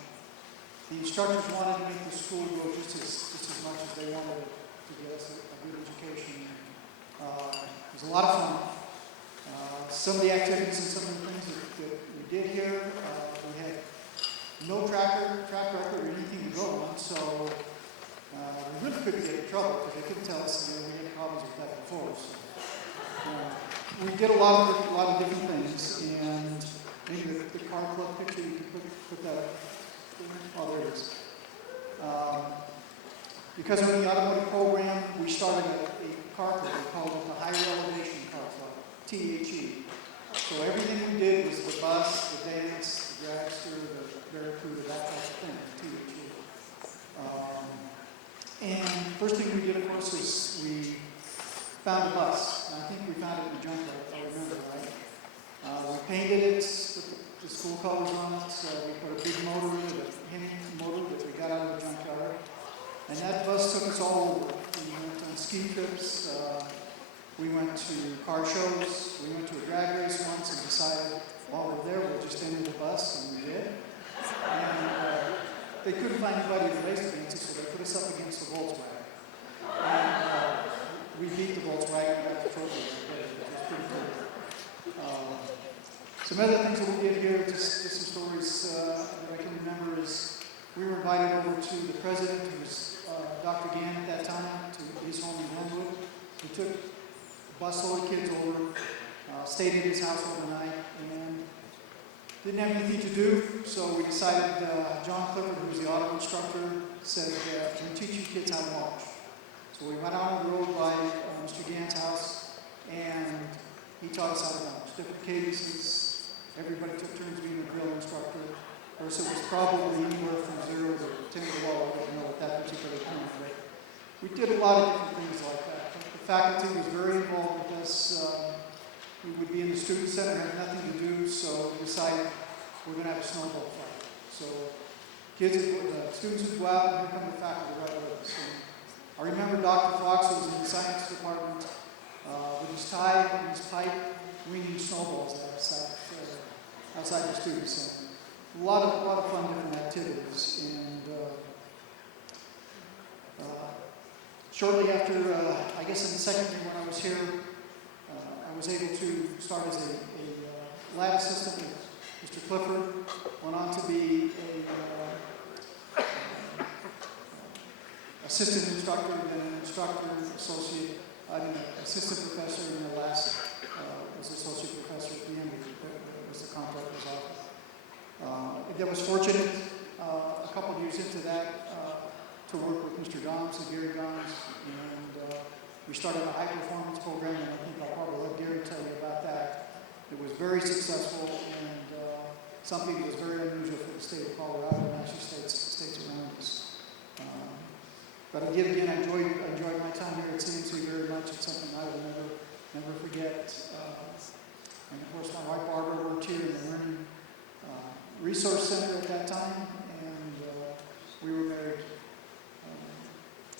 The instructors wanted to make the school go just as much as they wanted to get us a good education. It was a lot of fun. Some of the activities and some of the things that we did here, we had no track record or anything to go on, so we really couldn't get in trouble because they couldn't tell us we had problems with that before. So, we did a lot of different things, and maybe the car club picture, you can put that up. Oh, there it is. Because of the automotive program, we started a car club. We called it the Higher Elevation Car Club, THE. So everything we did was the bus, the dance, the dragster, the barracuda, that type of thing, THE. And first thing we did, of course, is we found a bus. And I think we found it in the junkyard, if I remember right. We painted it with the school colors on it. So we put a big motor in it, a Hemi motor that we got out of the junkyard. And that bus took us all over. We went on ski trips. We went to car shows. We went to a drag race once and decided while we're there, we'll just enter the bus, and we did. And they couldn't find anybody to race against us, so they put us up against the Volkswagen. And we beat the Volkswagen and got the trophy. It was pretty cool. Some other things that we did here, just some stories that I can remember is we were invited over to the president, who was Dr. Gann at that time, to his home in Glenwood. We took a busload of kids over, stayed at his house overnight, and didn't have anything to do, so we decided, John Clifford, who was the auto instructor, said, can we teach you kids how to march? So we went out on the road by Mr. Gann's house, and he taught us how to march. Different cadences, everybody took turns being a drill instructor. Of course, it was probably anywhere from 0 to 10 below. I don't know at that particular point, but we did a lot of different things like that. The faculty was very involved with us. We would be in the student center, had nothing to do, so we decided we're going to have a snowball fight. So students would go out, and here come the faculty right with us. And I remember Dr. Fox was in the science department with his tie and his pipe, winging snowballs outside the student center. A lot of fun different activities, and shortly after, I guess in the second year when I was here, I was able to start as a lab assistant with Mr. Clifford, went on to be a assistant instructor, then an instructor, associate, I mean assistant professor, and the last was associate professor at the end as the contract was offered. I was fortunate a couple of years into that to work with Mr. Gomes and Gary Gomes, and we started a high-performance program, and I think I'll probably let Gary tell you about that. It was very successful, and something that was very unusual for the state of Colorado and actually states around us. But again, I enjoyed my time here at CMC very much. It's something I will never forget. And of course, my wife Barbara worked here in the Learning Resource Center at that time, and we were married.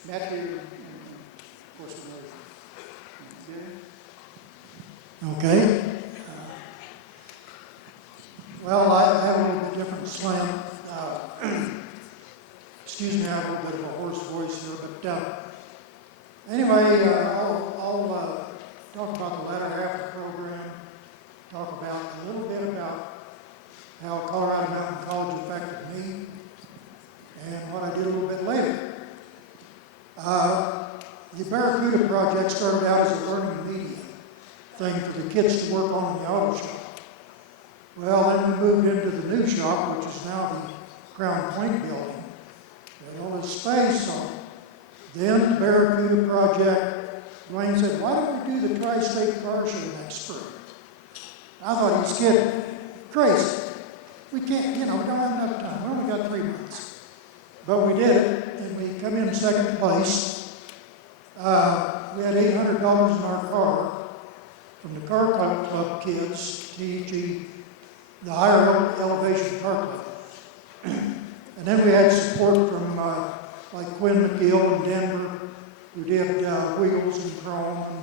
Met here, and of course, we're married. Okay. Well, I have a little bit different slant. Excuse me, I have a little bit of a hoarse voice here, but But anyway, I'll talk about the latter half of the program, talk about a little bit about how Colorado Mountain College affected me, and what I did a little bit later. The Barracuda project started out as a learning media thing for the kids to work on in the auto shop. Well, then we moved into the new shop, which is now the Crown Point building. Had all this space on it. Then the Barracuda project, Dwayne said, why don't we do the Tri-State Car Show next spring? I thought he was kidding. Crazy. We can't, we don't have enough time. We only got 3 months. But we did it, and we come in second place. We had $800 in our car from the car club kids, TEG, the higher elevation car club. And then we had support from like Quinn McGill in Denver, who did wheels and chrome, and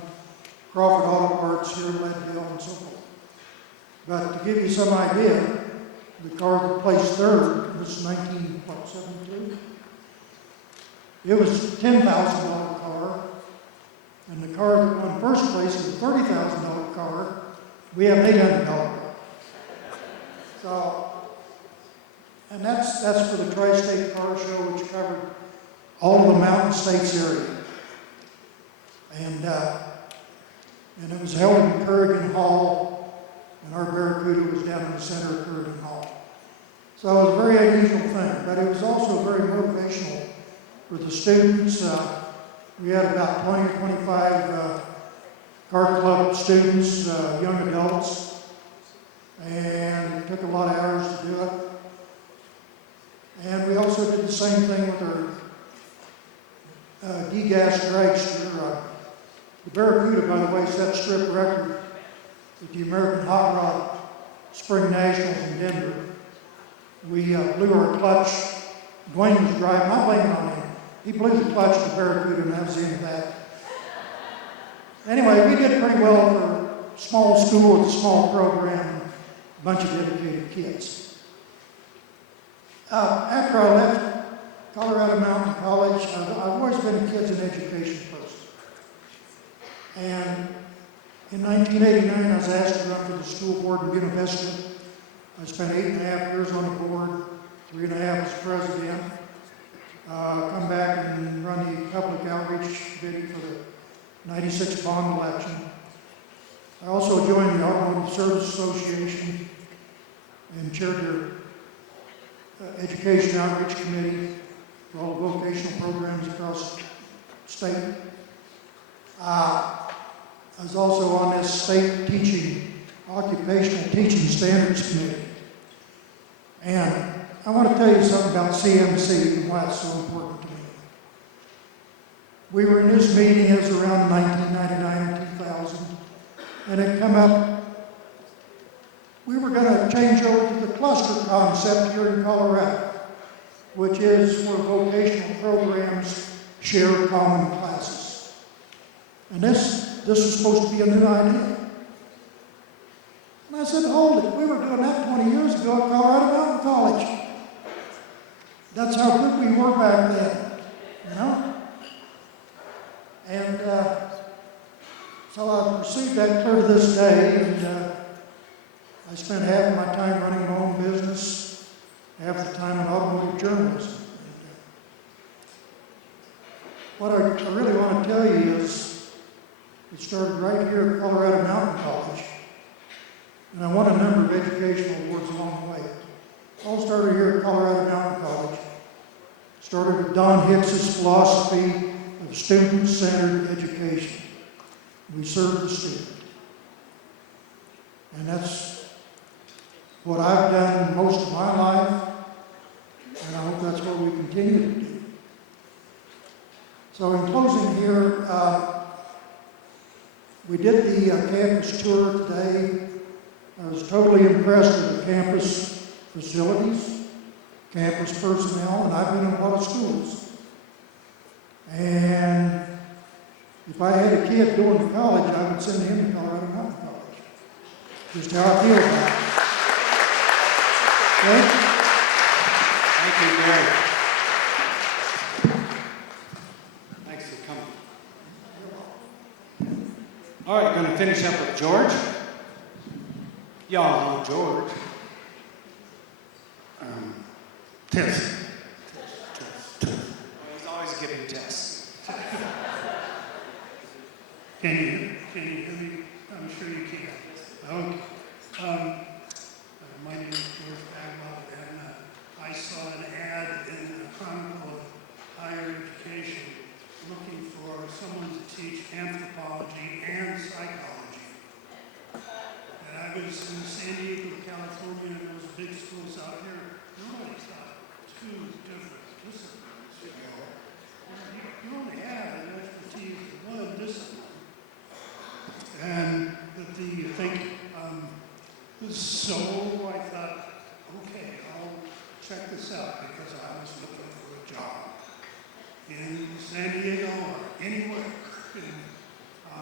Crawford Auto Parts here in Leadville, and so forth. But to give you some idea, the car that placed third was 1972. It was a $10,000 car, and the car that won first place was a $30,000 car. We have an $800 car. So, and that's for the Tri-State Car Show, which covered all of the Mountain States area. And it was held in Currigan Hall, and our Barracuda was down in the center of Currigan Hall. So it was a very unusual thing, but it was also very motivational for the students. We had about 20 or 25 car club students, young adults, and it took a lot of hours to do it. And we also did the same thing with our degas dragster. The Barracuda, by the way, set strip record at the American Hot Rod Spring Nationals in Denver. We blew our clutch. Dwayne was driving. I'm blaming on him. He blew the clutch of the Barracuda, and that was the end of that. Anyway, we did pretty well for a small school with a small program and a bunch of dedicated kids. After I left Colorado Mountain College, I've always been a kids in education person. And in 1989, I was asked to run for the school board in Buena Vista. I spent 8.5 years on the board, 3.5 as president. Come back and run the public outreach committee for the 96 bond election. I also joined the Automotive Service Association and chaired their education outreach committee for all the vocational programs across the state. I was also on this state occupational teaching standards committee. And I want to tell you something about CMC and why it's so important to me. We were in this meeting, it was around 1999 and 2000, and it come up, we were going to change over to the cluster concept here in Colorado, which is where vocational programs share common classes. And this was supposed to be a new idea. And I said, hold it, we were doing that 20 years ago at Colorado Mountain College. That's how good we were back then, you know? And so I received that clear to this day, and I spent half of my time running my own business, half the time in automotive journalism. What I really want to tell you is, it started right here at Colorado Mountain College, and I won a number of educational awards along the way. It all started here at Colorado Mountain College. Started with Don Hicks's philosophy of student-centered education. We serve the student. And that's what I've done most of my life, and I hope that's what we continue to do. So in closing here, we did the campus tour today. I was totally impressed with the campus facilities, campus personnel, and I've been in a lot of schools. And if I had a kid going to college, I would send him to Colorado Mountain College. Just how I feel about it. Okay? Thank you, Gary. Y'all know George. Test. He's always giving tests. Can you hear me? I'm sure you can. Okay. My name is George Bagwell, and I saw an ad in the Chronicle of Higher Education looking for someone to teach anthropology and psychology. And I was in San Diego, California, and there was big schools out here. Nobody taught two different disciplines, you know. You only have an expertise in one discipline. And the thing, so I thought, okay, I'll check this out because I was looking for a job in San Diego or anywhere. And I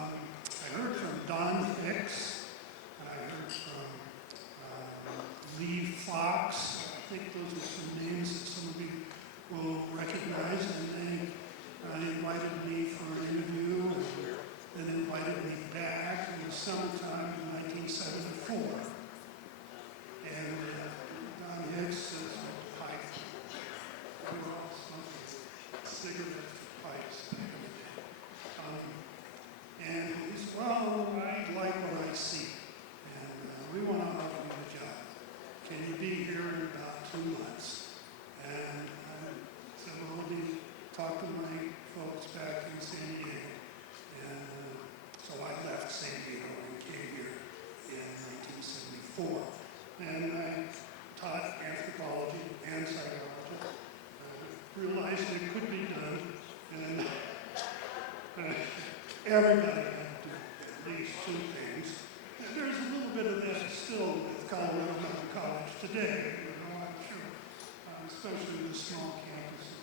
heard from Don Hicks, and I heard from Lee Fox. I think those are some names that some of you will recognize, and they invited me for an interview and then invited me back in the summertime of 1974. And Don Hicks says, pipe. We were all smoking cigarette pipes. And he said, well, I like what I see. And we want to offer you a job. Can you be here in about 2 months? And I said, well, let me talk to my folks back in San Diego. And so I left San Diego and came here in 1974. And I taught anthropology and psychology. I realized it could be done, and everybody had to do at least 2 things. And there's a little bit of that still with Colorado Mountain College today, you know, I'm sure, especially the small campuses.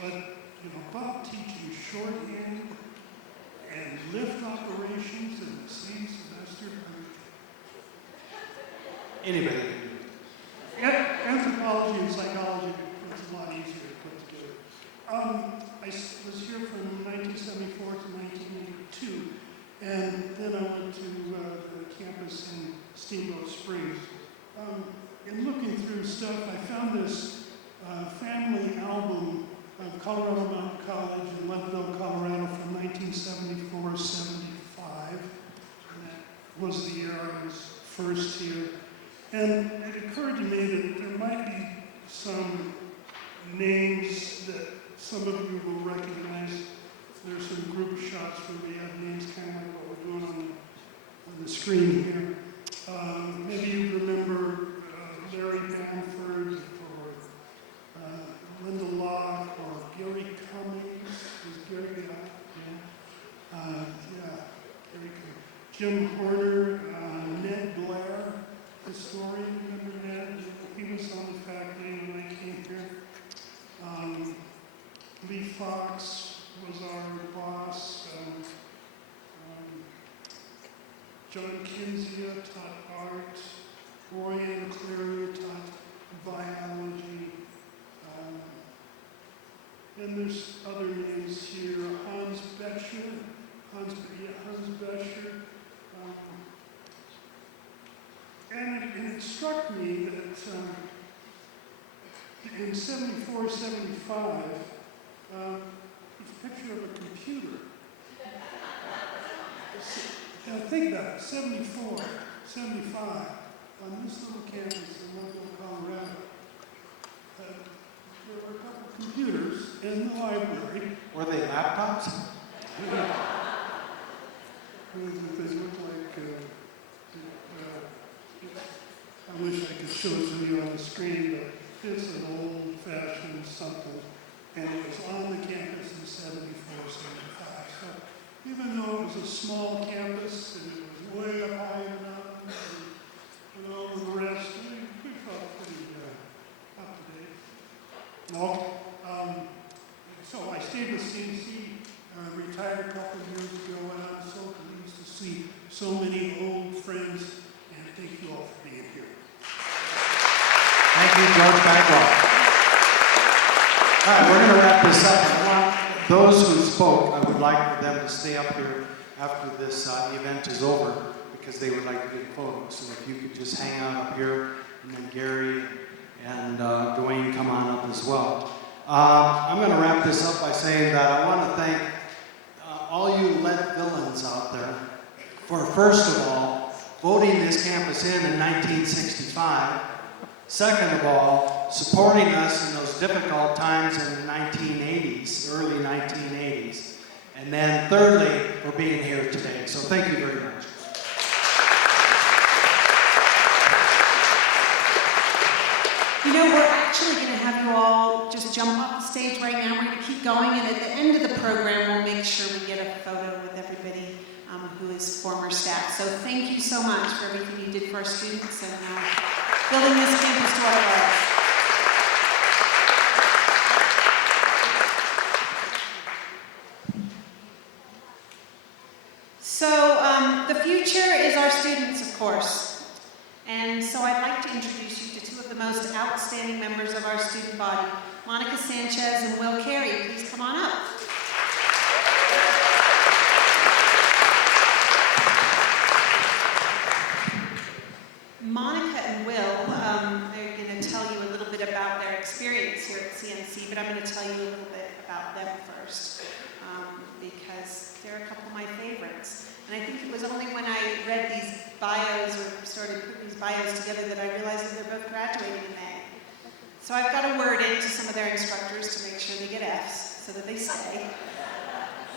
But, you know, about teaching shorthand and lift operations in the same semester. Anybody? Anthropology and psychology was a lot easier to put together. I was here from 1974 to 1982, and then I went to the campus in Steamboat Springs. In looking through stuff, I found this family album of Colorado Mountain College in Leadville, Colorado from 1974-75. And that was the year I was first here. And it occurred to me that there might be some names that some of you will recognize. There's some group shots where we have names kind of like what we're doing on the screen here. Maybe you remember Larry Bamford or Linda Locke or Gary Cummings. Is Gary yeah, Gary Cummings. Jim Horner, Ned Blair, historian, remember Ned? He was on the faculty when I came here. Lee Fox was our boss. John Kinzia taught art. Roy and Cleary taught biology. And there's other names here. Hans Becher. Hans Becher. And it struck me that in 74, 75, it's a picture of a computer. Now think about it, 74, 75, on this little campus in Mountain, Colorado, there were a couple of computers in the library. Were they laptops? They looked like, I wish I could show it to you on the screen, but it's an old-fashioned something, and it was on the campus in 74, 75. So even though it was a small campus and it was way up high in the mountains and all the rest, we felt pretty up to date. No, so I stayed with CMC, retired a couple of years ago, and I'm so pleased to see so many old friends, and thank you all for being here. Thank you, George Bagwell. All right, we're going to wrap this up. I want those who spoke, I would like for them to stay up here after this event is over, because they would like to get photos. So if you could just hang out up here, and then Gary and Dwayne come on up as well. I'm going to wrap this up by saying that I want to thank all you lead villains out there for, first of all, voting this campus in 1965. Second of all, supporting us in those difficult times in the 1980s, early 1980s. And then thirdly, for being here today. So thank you very much. You know, we're actually going to have you all just jump off the stage right now. We're going to keep going, and at the end of the program, we'll make sure we get a photo with everybody who is former staff. So thank you so much for everything you did for our students and building this campus to what it was. So the future is our students, of course. And so I'd like to introduce you to two of the most outstanding members of our student body, Monica Sanchez and Will Carey. Please come on up. Monica and Will are going to tell you a little bit about their experience here at CMC, but I'm going to tell you a little bit about them first, because they're a couple of my favorites. And I think it was only when I read these bios or started putting these bios together that I realized that they're both graduating in May. So I've got a word into some of their instructors to make sure they get Fs so that they stay.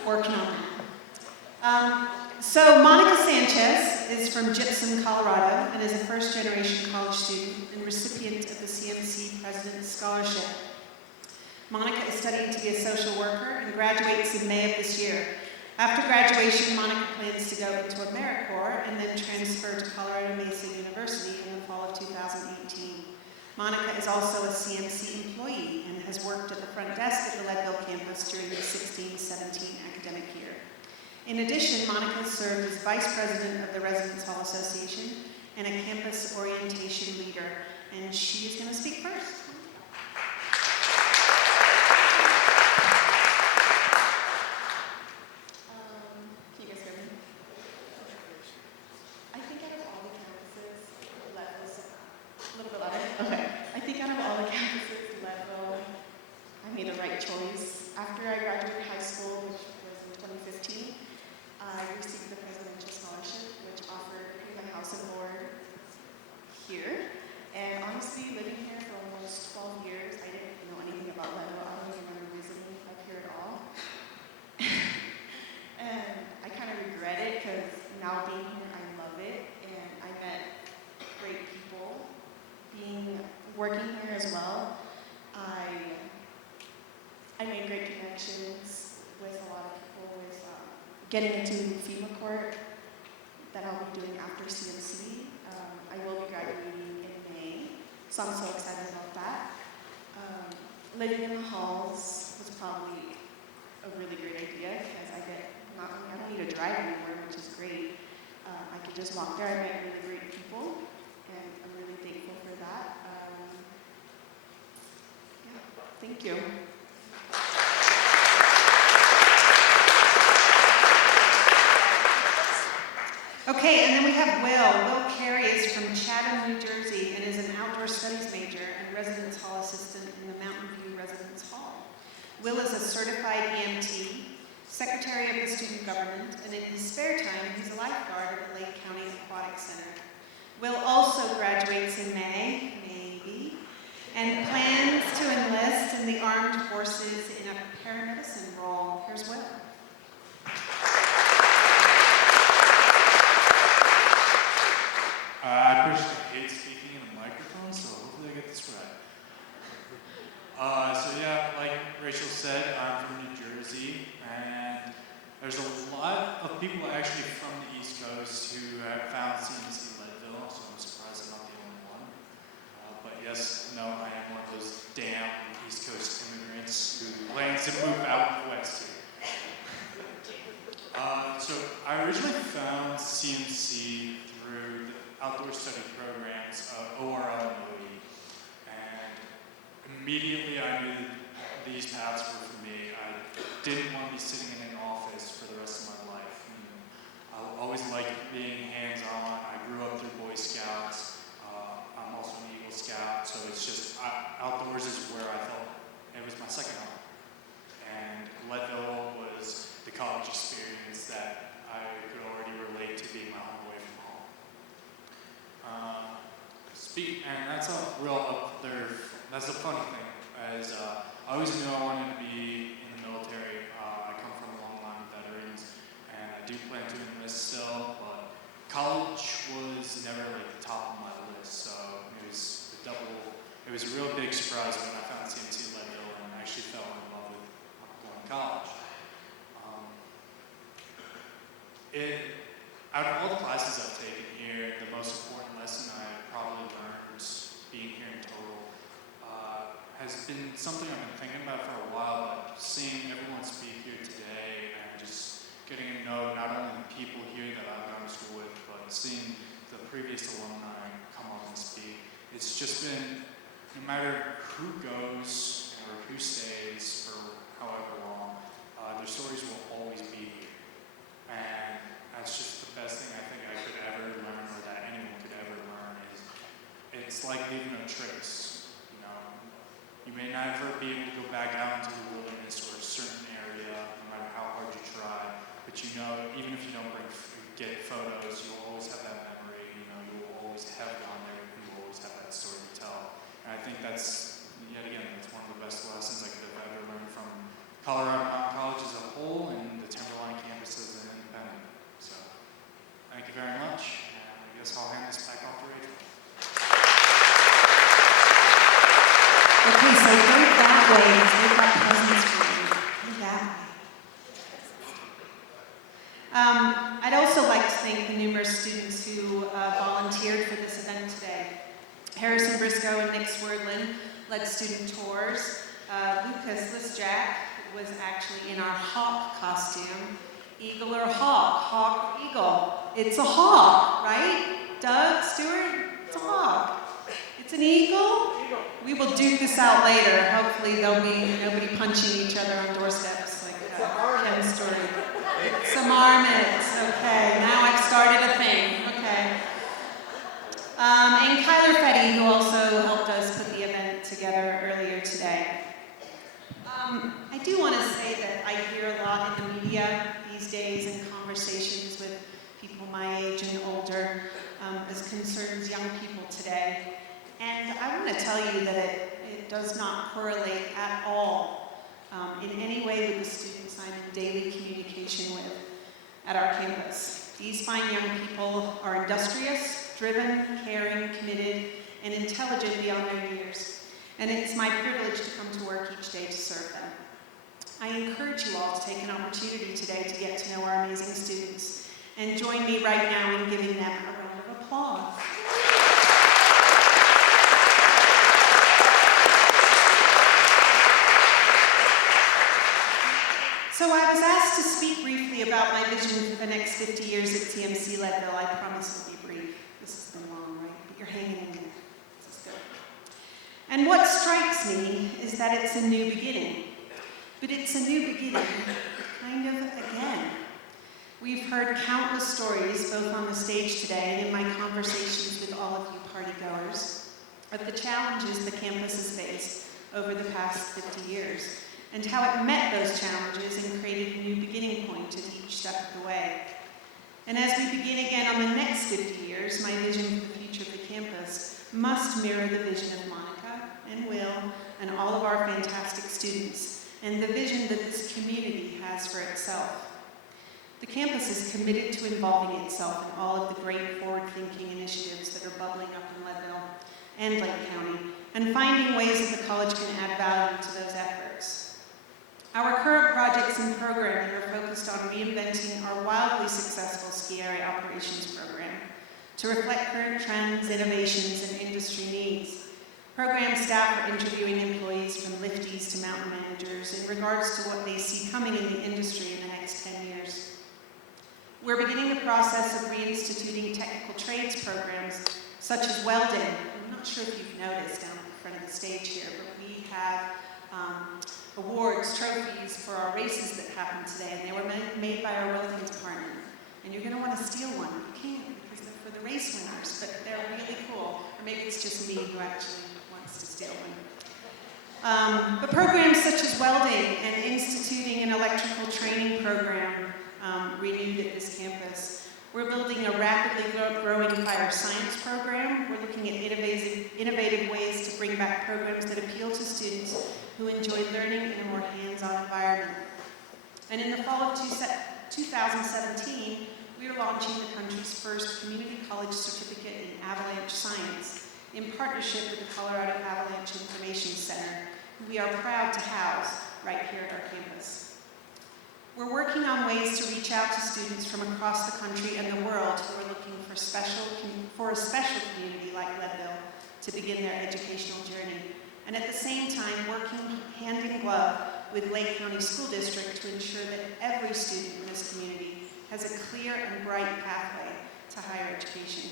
Working on that. So Monica Sanchez is from Gypsum, Colorado, and is a first-generation college student and recipient of the CMC President Scholarship. Monica is studying to be a social worker and graduates in May of this year. After graduation, Monica plans to go into AmeriCorps and then transfer to Colorado Mesa University in the fall of 2018. Monica is also a CMC employee and has worked at the front desk at the Leadville campus during the 16-17 academic year. In addition, Monica served as Vice President of the Residence Hall Association and a campus orientation leader, and she is going to speak first. After I graduated high school, which was in 2015, I received the Presidential Scholarship, which offered me my house and board here. And honestly, living here for almost 12 years, I didn't know anything about Leadville. I don't even remember visiting up here at all. And I kind of regret it because now being here, I love it. And I met great people working here as well. I made great connections with a lot of people with getting into FEMA court that I'll be doing after CMC. I will be graduating in May, so I'm so excited about that. Living in the halls was probably a really great idea because I don't need to drive anywhere, which is great. I could just walk there. I met really great people, and I'm really thankful for that. Yeah, thank you. Okay, and then we have Will. Will Carey is from Chatham, New Jersey, and is an outdoor studies major and residence hall assistant in the Mountain View Residence Hall. Will is a certified EMT, secretary of the student government, and in his spare time, he's a lifeguard at the Lake County Aquatic Center. Will also graduates in May, maybe, and plans to enlist in the armed forces in a paramedicine role. Here's Will. I personally hate speaking in a microphone, so hopefully I get this right. So yeah, like Rachel said, I'm from New Jersey, and there's a lot of people actually from the East Coast who have found CMC Leadville, so I'm surprised I'm not the only one. But yes, no, I am one of those damn East Coast immigrants who plans to move out west here. So I originally found CMC through the outdoor study programs of ORL and OE, and immediately I knew these paths were for me. I didn't want to be sitting in an office for the rest of my life. I always liked being hands-on. I grew up through Boy Scouts. I'm also an Eagle Scout, so it's just outdoors is where I felt it was my second home. And Leadville was the college experience that I could already relate to being my home away from home. And that's a real up there. That's the funny thing, as I always knew I wanted to be in the military. I come from a long line of veterans, and I do plan to enlist still, but college was never like the top of my list, so it was a real big surprise when I found CMC Leadville and actually fell in love with going to college. Out of all the classes I've taken here, the most important lesson I probably learned being here in total has been something I've been thinking about for a while, but seeing everyone speak here today and just getting to know not only the people here that I've gone to school with, but seeing the previous alumni come up and speak, it's just been, no matter who goes or who stays for however long, their stories will always be here. And that's just the best thing I think I could ever learn, or that anyone could ever learn, is it's like leaving no trace. You know, you may never be able to go back out into the wilderness or a certain area, no matter how hard you try. But you know, even if you don't get photos, you'll always have that memory. You know, you'll always have gone there, and you'll always have that story to tell. And I think that's, yet again, that's one of the best lessons I could have ever learned from Colorado Mountain College as a whole, and the Timberline campus as an independent. So, thank you very much, and I guess I'll hand this back off to Rachel. Okay, so go that way, take that presence for you. Go that way. I'd also like to thank the numerous students who volunteered for this event today. Harrison Briscoe and Nick Swerdlin led student tours. Lucas Lisjack was actually in our hawk costume. Eagle or hawk? Hawk or eagle? It's a hawk, right? Doug, Stewart? It's a hawk. It's an eagle? We will duke this out later. Hopefully there'll be nobody punching each other on doorsteps like Ken's story. Some marmots. Okay, now I've started a thing. Okay. And Kyler Fetty, who also helped us put the event together earlier today. I do want to say that I hear a lot in the media these days in conversations with people my age and older as concerns young people today. And I want to tell you that it does not correlate at all in any way with the students I'm in daily communication with at our campus. These fine young people are industrious, driven, caring, committed, and intelligent beyond their years. And it's my privilege to come to work each day to serve them. I encourage you all to take an opportunity today to get to know our amazing students, and join me right now in giving them a round of applause. So I was asked to speak briefly about my vision for the next 50 years at CMC Leadville. I promise it'll be brief. This has been long, right? But you're hanging in there. This is good. And what strikes me is that it's a new beginning. But it's a new beginning, kind of again. We've heard countless stories, both on the stage today and in my conversations with all of you partygoers, of the challenges the campus has faced over the past 50 years, and how it met those challenges and created a new beginning point at each step of the way. And as we begin again on the next 50 years, my vision for the future of the campus must mirror the vision of Monica and Will and all of our fantastic students, and the vision that this community has for itself. The campus is committed to involving itself in all of the great forward-thinking initiatives that are bubbling up in Leadville and Lake County, and finding ways that the college can add value to those efforts. Our current projects and programming are focused on reinventing our wildly successful ski area operations program to reflect current trends, innovations, and industry needs. Program staff are interviewing employees from lifties to mountain managers in regards to what they see coming in the industry in the next 10 years. We're beginning the process of reinstituting technical trades programs such as welding. I'm not sure if you've noticed down in front of the stage here, but we have awards, trophies for our races that happened today, and they were made by our welding department. And you're going to want to steal one. You can't because they're for the race winners, but they're really cool. Or maybe it's just me who actually wants to steal one. But programs such as welding and instituting an electrical training program renewed at this campus. We're building a rapidly growing fire science program. We're looking at innovative ways to bring back programs that appeal to students who enjoy learning in a more hands-on environment. And in the fall of 2017, we are launching the country's first community college certificate in avalanche science in partnership with the Colorado Avalanche Information Center, who we are proud to house right here at our campus. We're working on ways to reach out to students from across the country and the world who are looking for a special community like Leadville to begin their educational journey. And at the same time, working hand in glove with Lake County School District to ensure that every student in this community has a clear and bright pathway to higher education.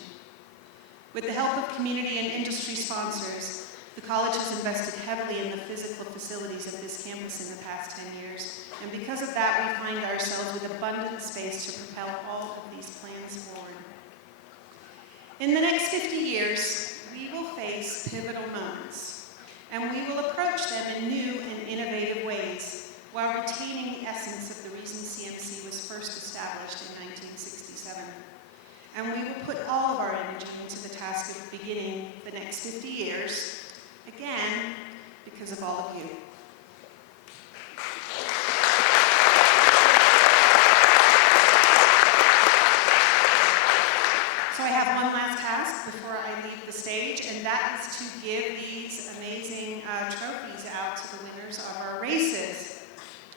With the help of community and industry sponsors, the college has invested heavily in the physical facilities of this campus in the past 10 years, and because of that, we find ourselves with abundant space to propel all of these plans forward. In the next 50 years, we will face pivotal moments, and we will approach them in new and innovative ways, while retaining the essence of the reason CMC was first established in 1967. And we will put all of our energy into the task of beginning the next 50 years, again, because of all of you. So I have one last task before I leave the stage, and that is to give these amazing trophies out to the winners of our races.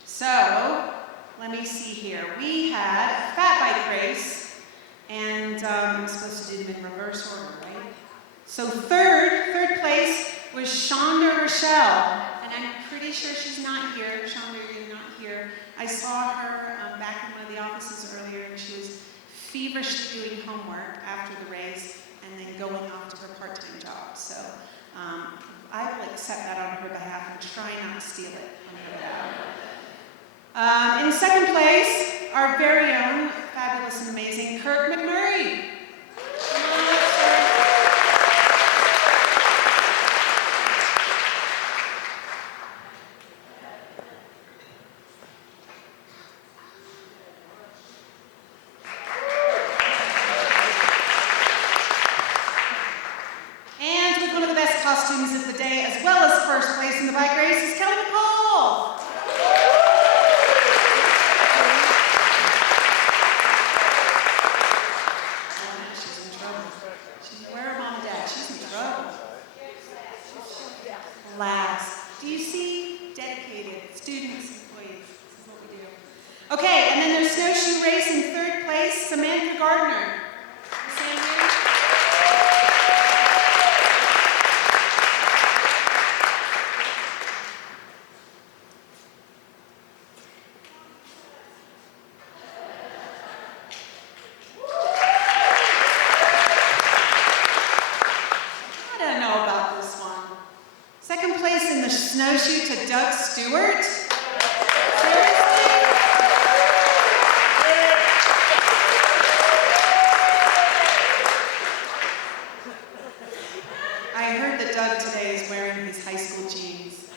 So, let me see here. We had a fat bike race, and I'm supposed to do them in reverse order, right? So third place was Shonda Rochelle, and I'm pretty sure she's not here. Shonda, you're not here. I saw her back in one of the offices earlier, and she was feverishly doing homework after the race and then going off to her part-time job. So I will accept that on her behalf and try not to steal it on her behalf. In second place, our very own fabulous and amazing Kirk McMurray. Come on up, sir. And with one of the best costumes of the day, as well as first place in the bike race, is Kelly McCall. Last. Do you see? Dedicated students, employees. This is what we do. Okay, and then there's snowshoe race in third place, Samantha Gardner. Snowshoe to Doug Stewart. I heard that Doug today is wearing his high school jeans.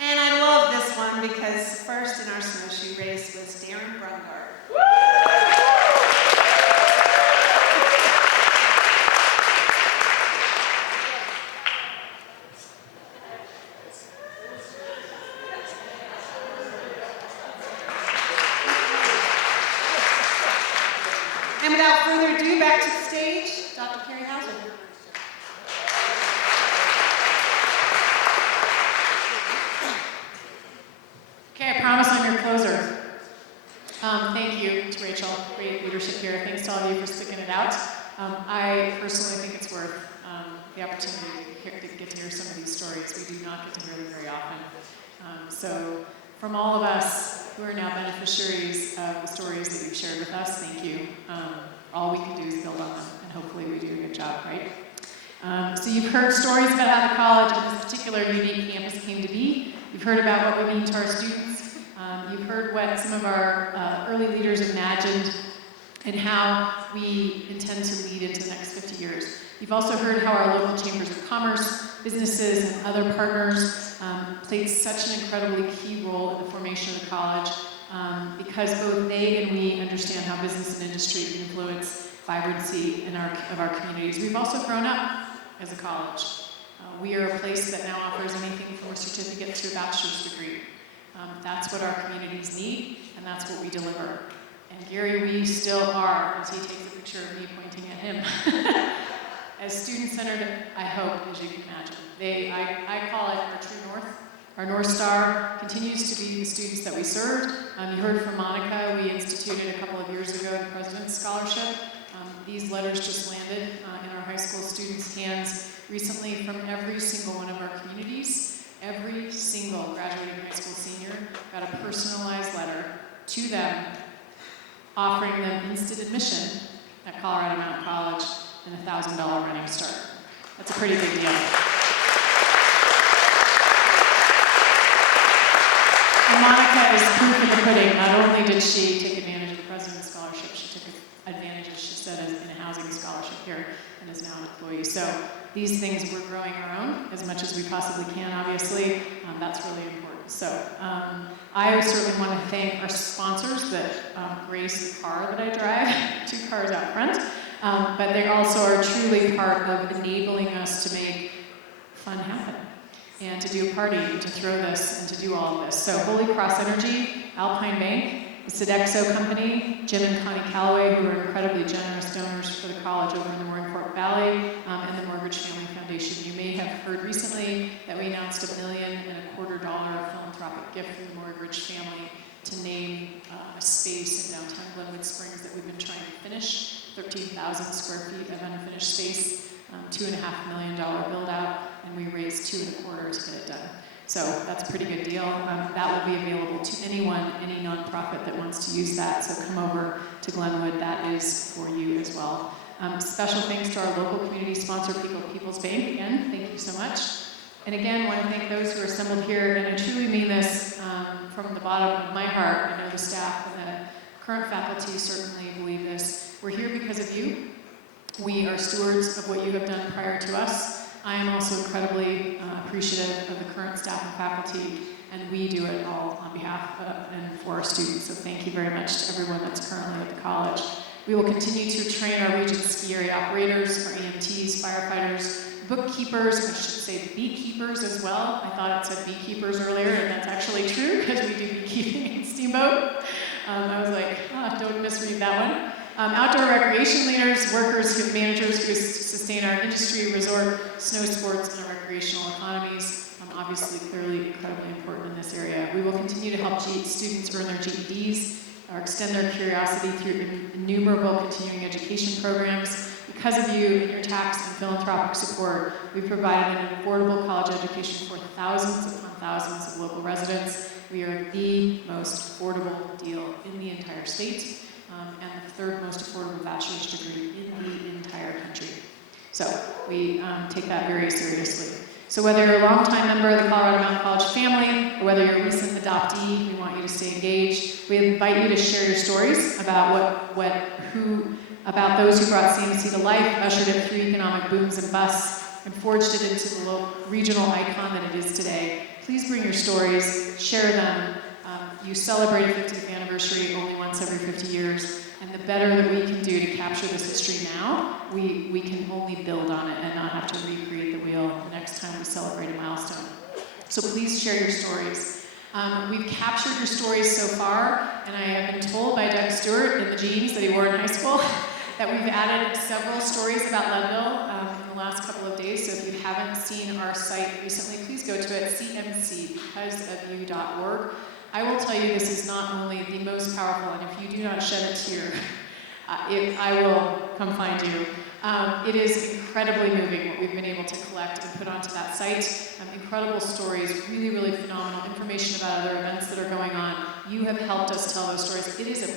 And I love this one because first in our snowshoe race was Darren Brungard. And without further ado, back to the stage, Dr. Carrie Hauser. Okay, I promise I'm your closer. Thank you to Rachel, great leadership here. Thanks to all of you for sticking it out. I personally think it's worth the opportunity to get to hear some of these stories. We do not get to hear them very often. So from all of us who are now beneficiaries of the stories that you've shared with us, thank you. All we can do is build on them, and hopefully we do a good job, right? So you've heard stories about how the college and this particular unique campus came to be. You've heard about what we mean to our students. You've heard what some of our early leaders imagined and how we intend to lead into the next 50 years. You've also heard how our local chambers of commerce, businesses, and other partners played such an incredibly key role in the formation of the college because both they and we understand how business and industry influence vibrancy of our communities. We've also grown up as a college. We are a place that now offers anything from a certificate to a bachelor's degree. That's what our communities need, and that's what we deliver. And Gary, we still are, as he takes a picture of me pointing at him, as student-centered, I hope, as you can imagine. I call it our true north. Our North Star continues to be the students that we served. You heard from Monica, we instituted a couple of years ago the President's Scholarship. These letters just landed in our high school students' hands recently from every single one of our communities. Every single graduating high school senior got a personalized letter to them offering them instant admission at Colorado Mountain College and a $1,000 running start. That's a pretty big deal. And Monica is proof of the pudding. Not only did she take advantage of the President's Scholarship, she took advantage, as she said, in a housing scholarship here and is now an employee. So these things, we're growing our own as much as we possibly can, obviously. That's really important. So I certainly want to thank our sponsors that grace the car that I drive, 2 cars out front. But they also are truly part of enabling us to make fun happen and to do a party and to throw this and to do all of this. So Holy Cross Energy, Alpine Bank, the Sodexo Company, Jim and Connie Calloway, who are incredibly generous donors for the college over in the Roaring Fork Valley, and the Mortgage Family Foundation. You may have heard recently that we announced $1.25 million philanthropic gift from the Mortgage family to name a space in downtown Glenwood Springs that we've been trying to finish, 13,000 square feet of unfinished space, $2.5 million build out, and we raised $2.25 million to get it done. So that's a pretty good deal. That will be available to anyone, any nonprofit that wants to use that. So come over to Glenwood. That is for you as well. Special thanks to our local community sponsor, People's Bank. Again, thank you so much. And again, I want to thank those who are assembled here. And I truly mean this from the bottom of my heart. I know the staff and the current faculty certainly believe this. We're here because of you. We are stewards of what you have done prior to us. I am also incredibly appreciative of the current staff and faculty, and we do it all on behalf of and for our students. So thank you very much to everyone that's currently at the college. We will continue to train our region ski area operators, our EMTs, firefighters, bookkeepers, I should say beekeepers as well. I thought it said beekeepers earlier, and that's actually true because we do beekeeping in Steamboat. I was like, don't misread that one. Outdoor recreation leaders, workers, managers who sustain our industry, resort, snow sports, and our recreational economies. Obviously, clearly, incredibly important in this area. We will continue to help students earn their GEDs or extend their curiosity through innumerable continuing education programs. Because of you and your tax and philanthropic support, we've provided an affordable college education for thousands upon thousands of local residents. We are the most affordable deal in the entire state. And the 3rd most affordable bachelor's degree in the entire country. So we take that very seriously. So whether you're a longtime member of the Colorado Mountain College family, or whether you're a recent adoptee, we want you to stay engaged. We invite you to share your stories about about those who brought CMC to life, ushered it through economic booms and busts, and forged it into the local, regional icon that it is today. Please bring your stories, share them. You celebrate a 50th anniversary only once every 50 years, and the better that we can do to capture this history now, we can only build on it and not have to recreate the wheel the next time we celebrate a milestone. So please share your stories. We've captured your stories so far, and I have been told by Doug Stewart in the jeans that he wore in high school that we've added several stories about Leadville in the last couple of days. So if you haven't seen our site recently, please go to it, cmcbecauseofyou.org. I will tell you this is not only the most powerful, and if you do not shed a tear, I will come find you. It is incredibly moving what we've been able to collect and put onto that site. Incredible stories, really, really phenomenal information about other events that are going on. You have helped us tell those stories. It is a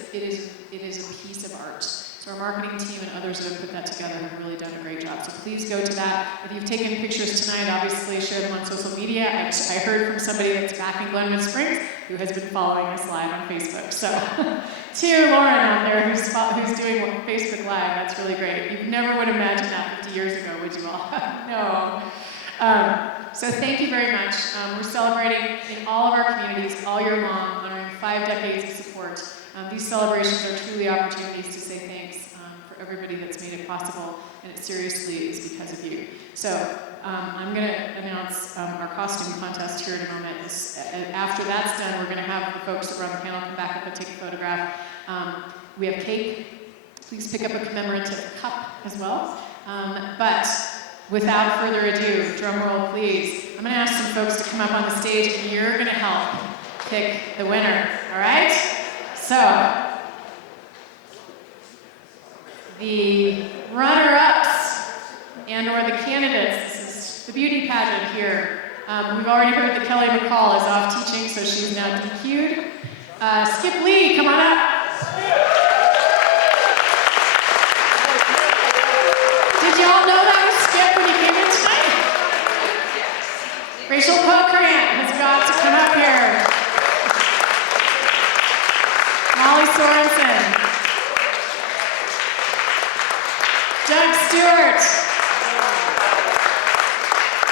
piece of art. So our marketing team and others that have put that together have really done a great job. So please go to that. If you've taken pictures tonight, obviously share them on social media. I heard from somebody that's back in Glenwood Springs who has been following us live on Facebook. So to Lauren out there who's doing Facebook Live, that's really great. You never would imagine that 50 years ago, would you all? No. So thank you very much. We're celebrating in all of our communities all year long, honoring 5 decades of support. These celebrations are truly opportunities to say thanks for everybody that's made it possible, and it seriously is because of you. So I'm going to announce our costume contest here in a moment. After that's done, we're going to have the folks that run the panel come back up and take a photograph. We have cake. Please pick up a commemorative cup as well. But without further ado, drum roll please. I'm going to ask some folks to come up on the stage, and you're going to help pick the winner, all right? So, the runner-ups and or the candidates, this is the beauty pageant here. We've already heard that Kelly McCall is off teaching, so she's now DQ'd. Skip Lee, come on up. Did y'all know that was Skip when he came in tonight? Rachel Pokrandt has got to come up here. Molly Sorensen. Doug Stewart.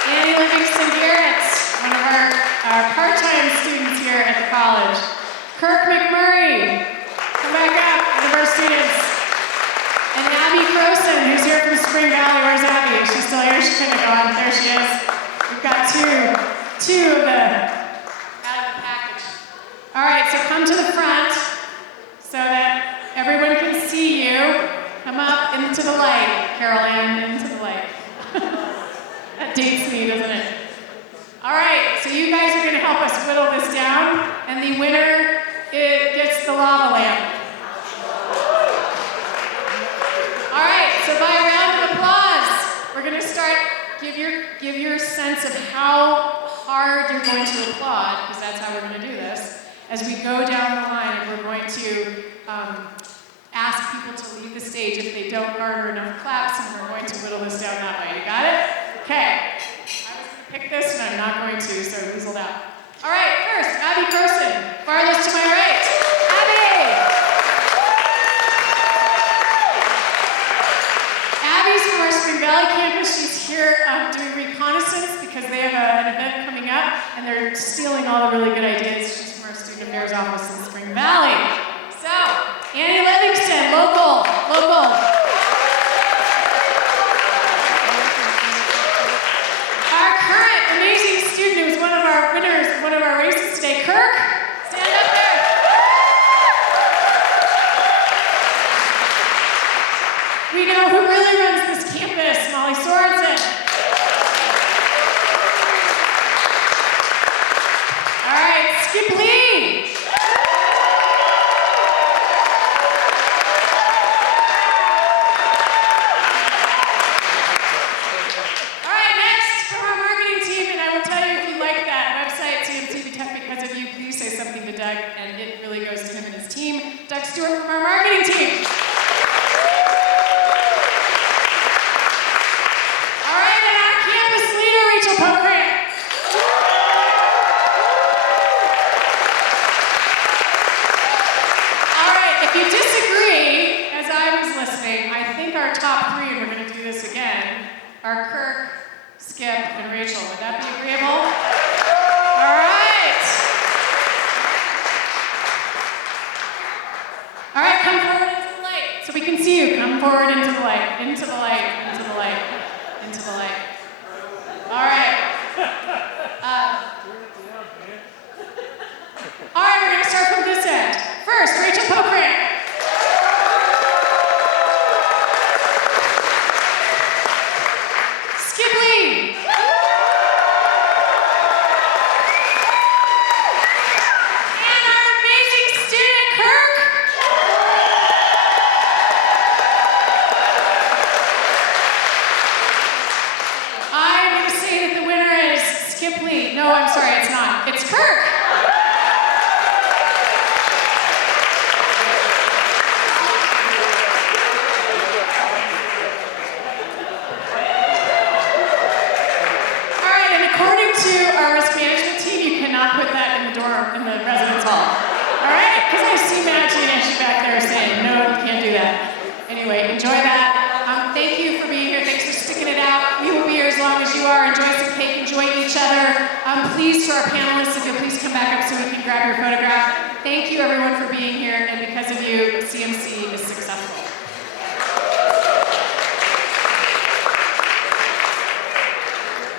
Annie Livingston Garrett, one of our part-time students here at the college. Kirk McMurray, come back up, one of our students. And Abby Croson, who's here from Spring Valley. Where's Abby? Is she still here? She couldn't have gone. There she is. We've got two of the out of the package. All right, so come to the front so that everyone can see you. Come up into the light, Carol Ann, into the light. That dates me, doesn't it? All right, so you guys are going to help us whittle this down, and the winner gets the lava lamp. All right, so by a round of applause, we're going to start, give your sense of how hard you're going to applaud, because that's how we're going to do this, as we go down the line, and we're going to ask people to leave the stage if they don't garner enough claps, and we're going to whittle this down that way. You got it? Okay. I was going to pick this, and I'm not going to, so I weaseled out. All right, first, Abby Croson, farthest to my right. Abby! Abby's from our Spring Valley campus. She's here doing reconnaissance because they have an event coming up, and they're stealing all the really good ideas. She's from our Student Affairs office in Spring Valley. So, Annie Livingston, local. Our current amazing student who was one of our winners, one of our races today, Kirk, stand up there. We know who really runs this campus, Molly Sorensen. All right, Skip Lee. All right, next from our marketing team, and I will tell you if you like that website, CMC because of you, please say something to Doug, and it really goes to him and his team. Doug Stewart from our marketing team. All right, and our campus leader, Rachel Pokrandt. All right, if you disagree, as I was listening, I think our top 3, and we're going to do this again, are Kirk, Skip, and Rachel. Would that be agreeable? All right. All right, come forward into the light so we can see you. Come forward into the light, into the light, into the light, into the light. All right. All right, we're going to start from this end. First, Rachel Pokrandt. Skip Lee. And our amazing student, Kirk. in the residence hall. All right? Because I see Maggie and Ashley back there saying, no, you can't do that. Anyway, enjoy that. Thank you for being here. Thanks for sticking it out. We will be here as long as you are. Enjoy some cake. Enjoy each other. Please, to our panelists, if you'll please come back up so we can grab your photograph. Thank you, everyone, for being here. And because of you, CMC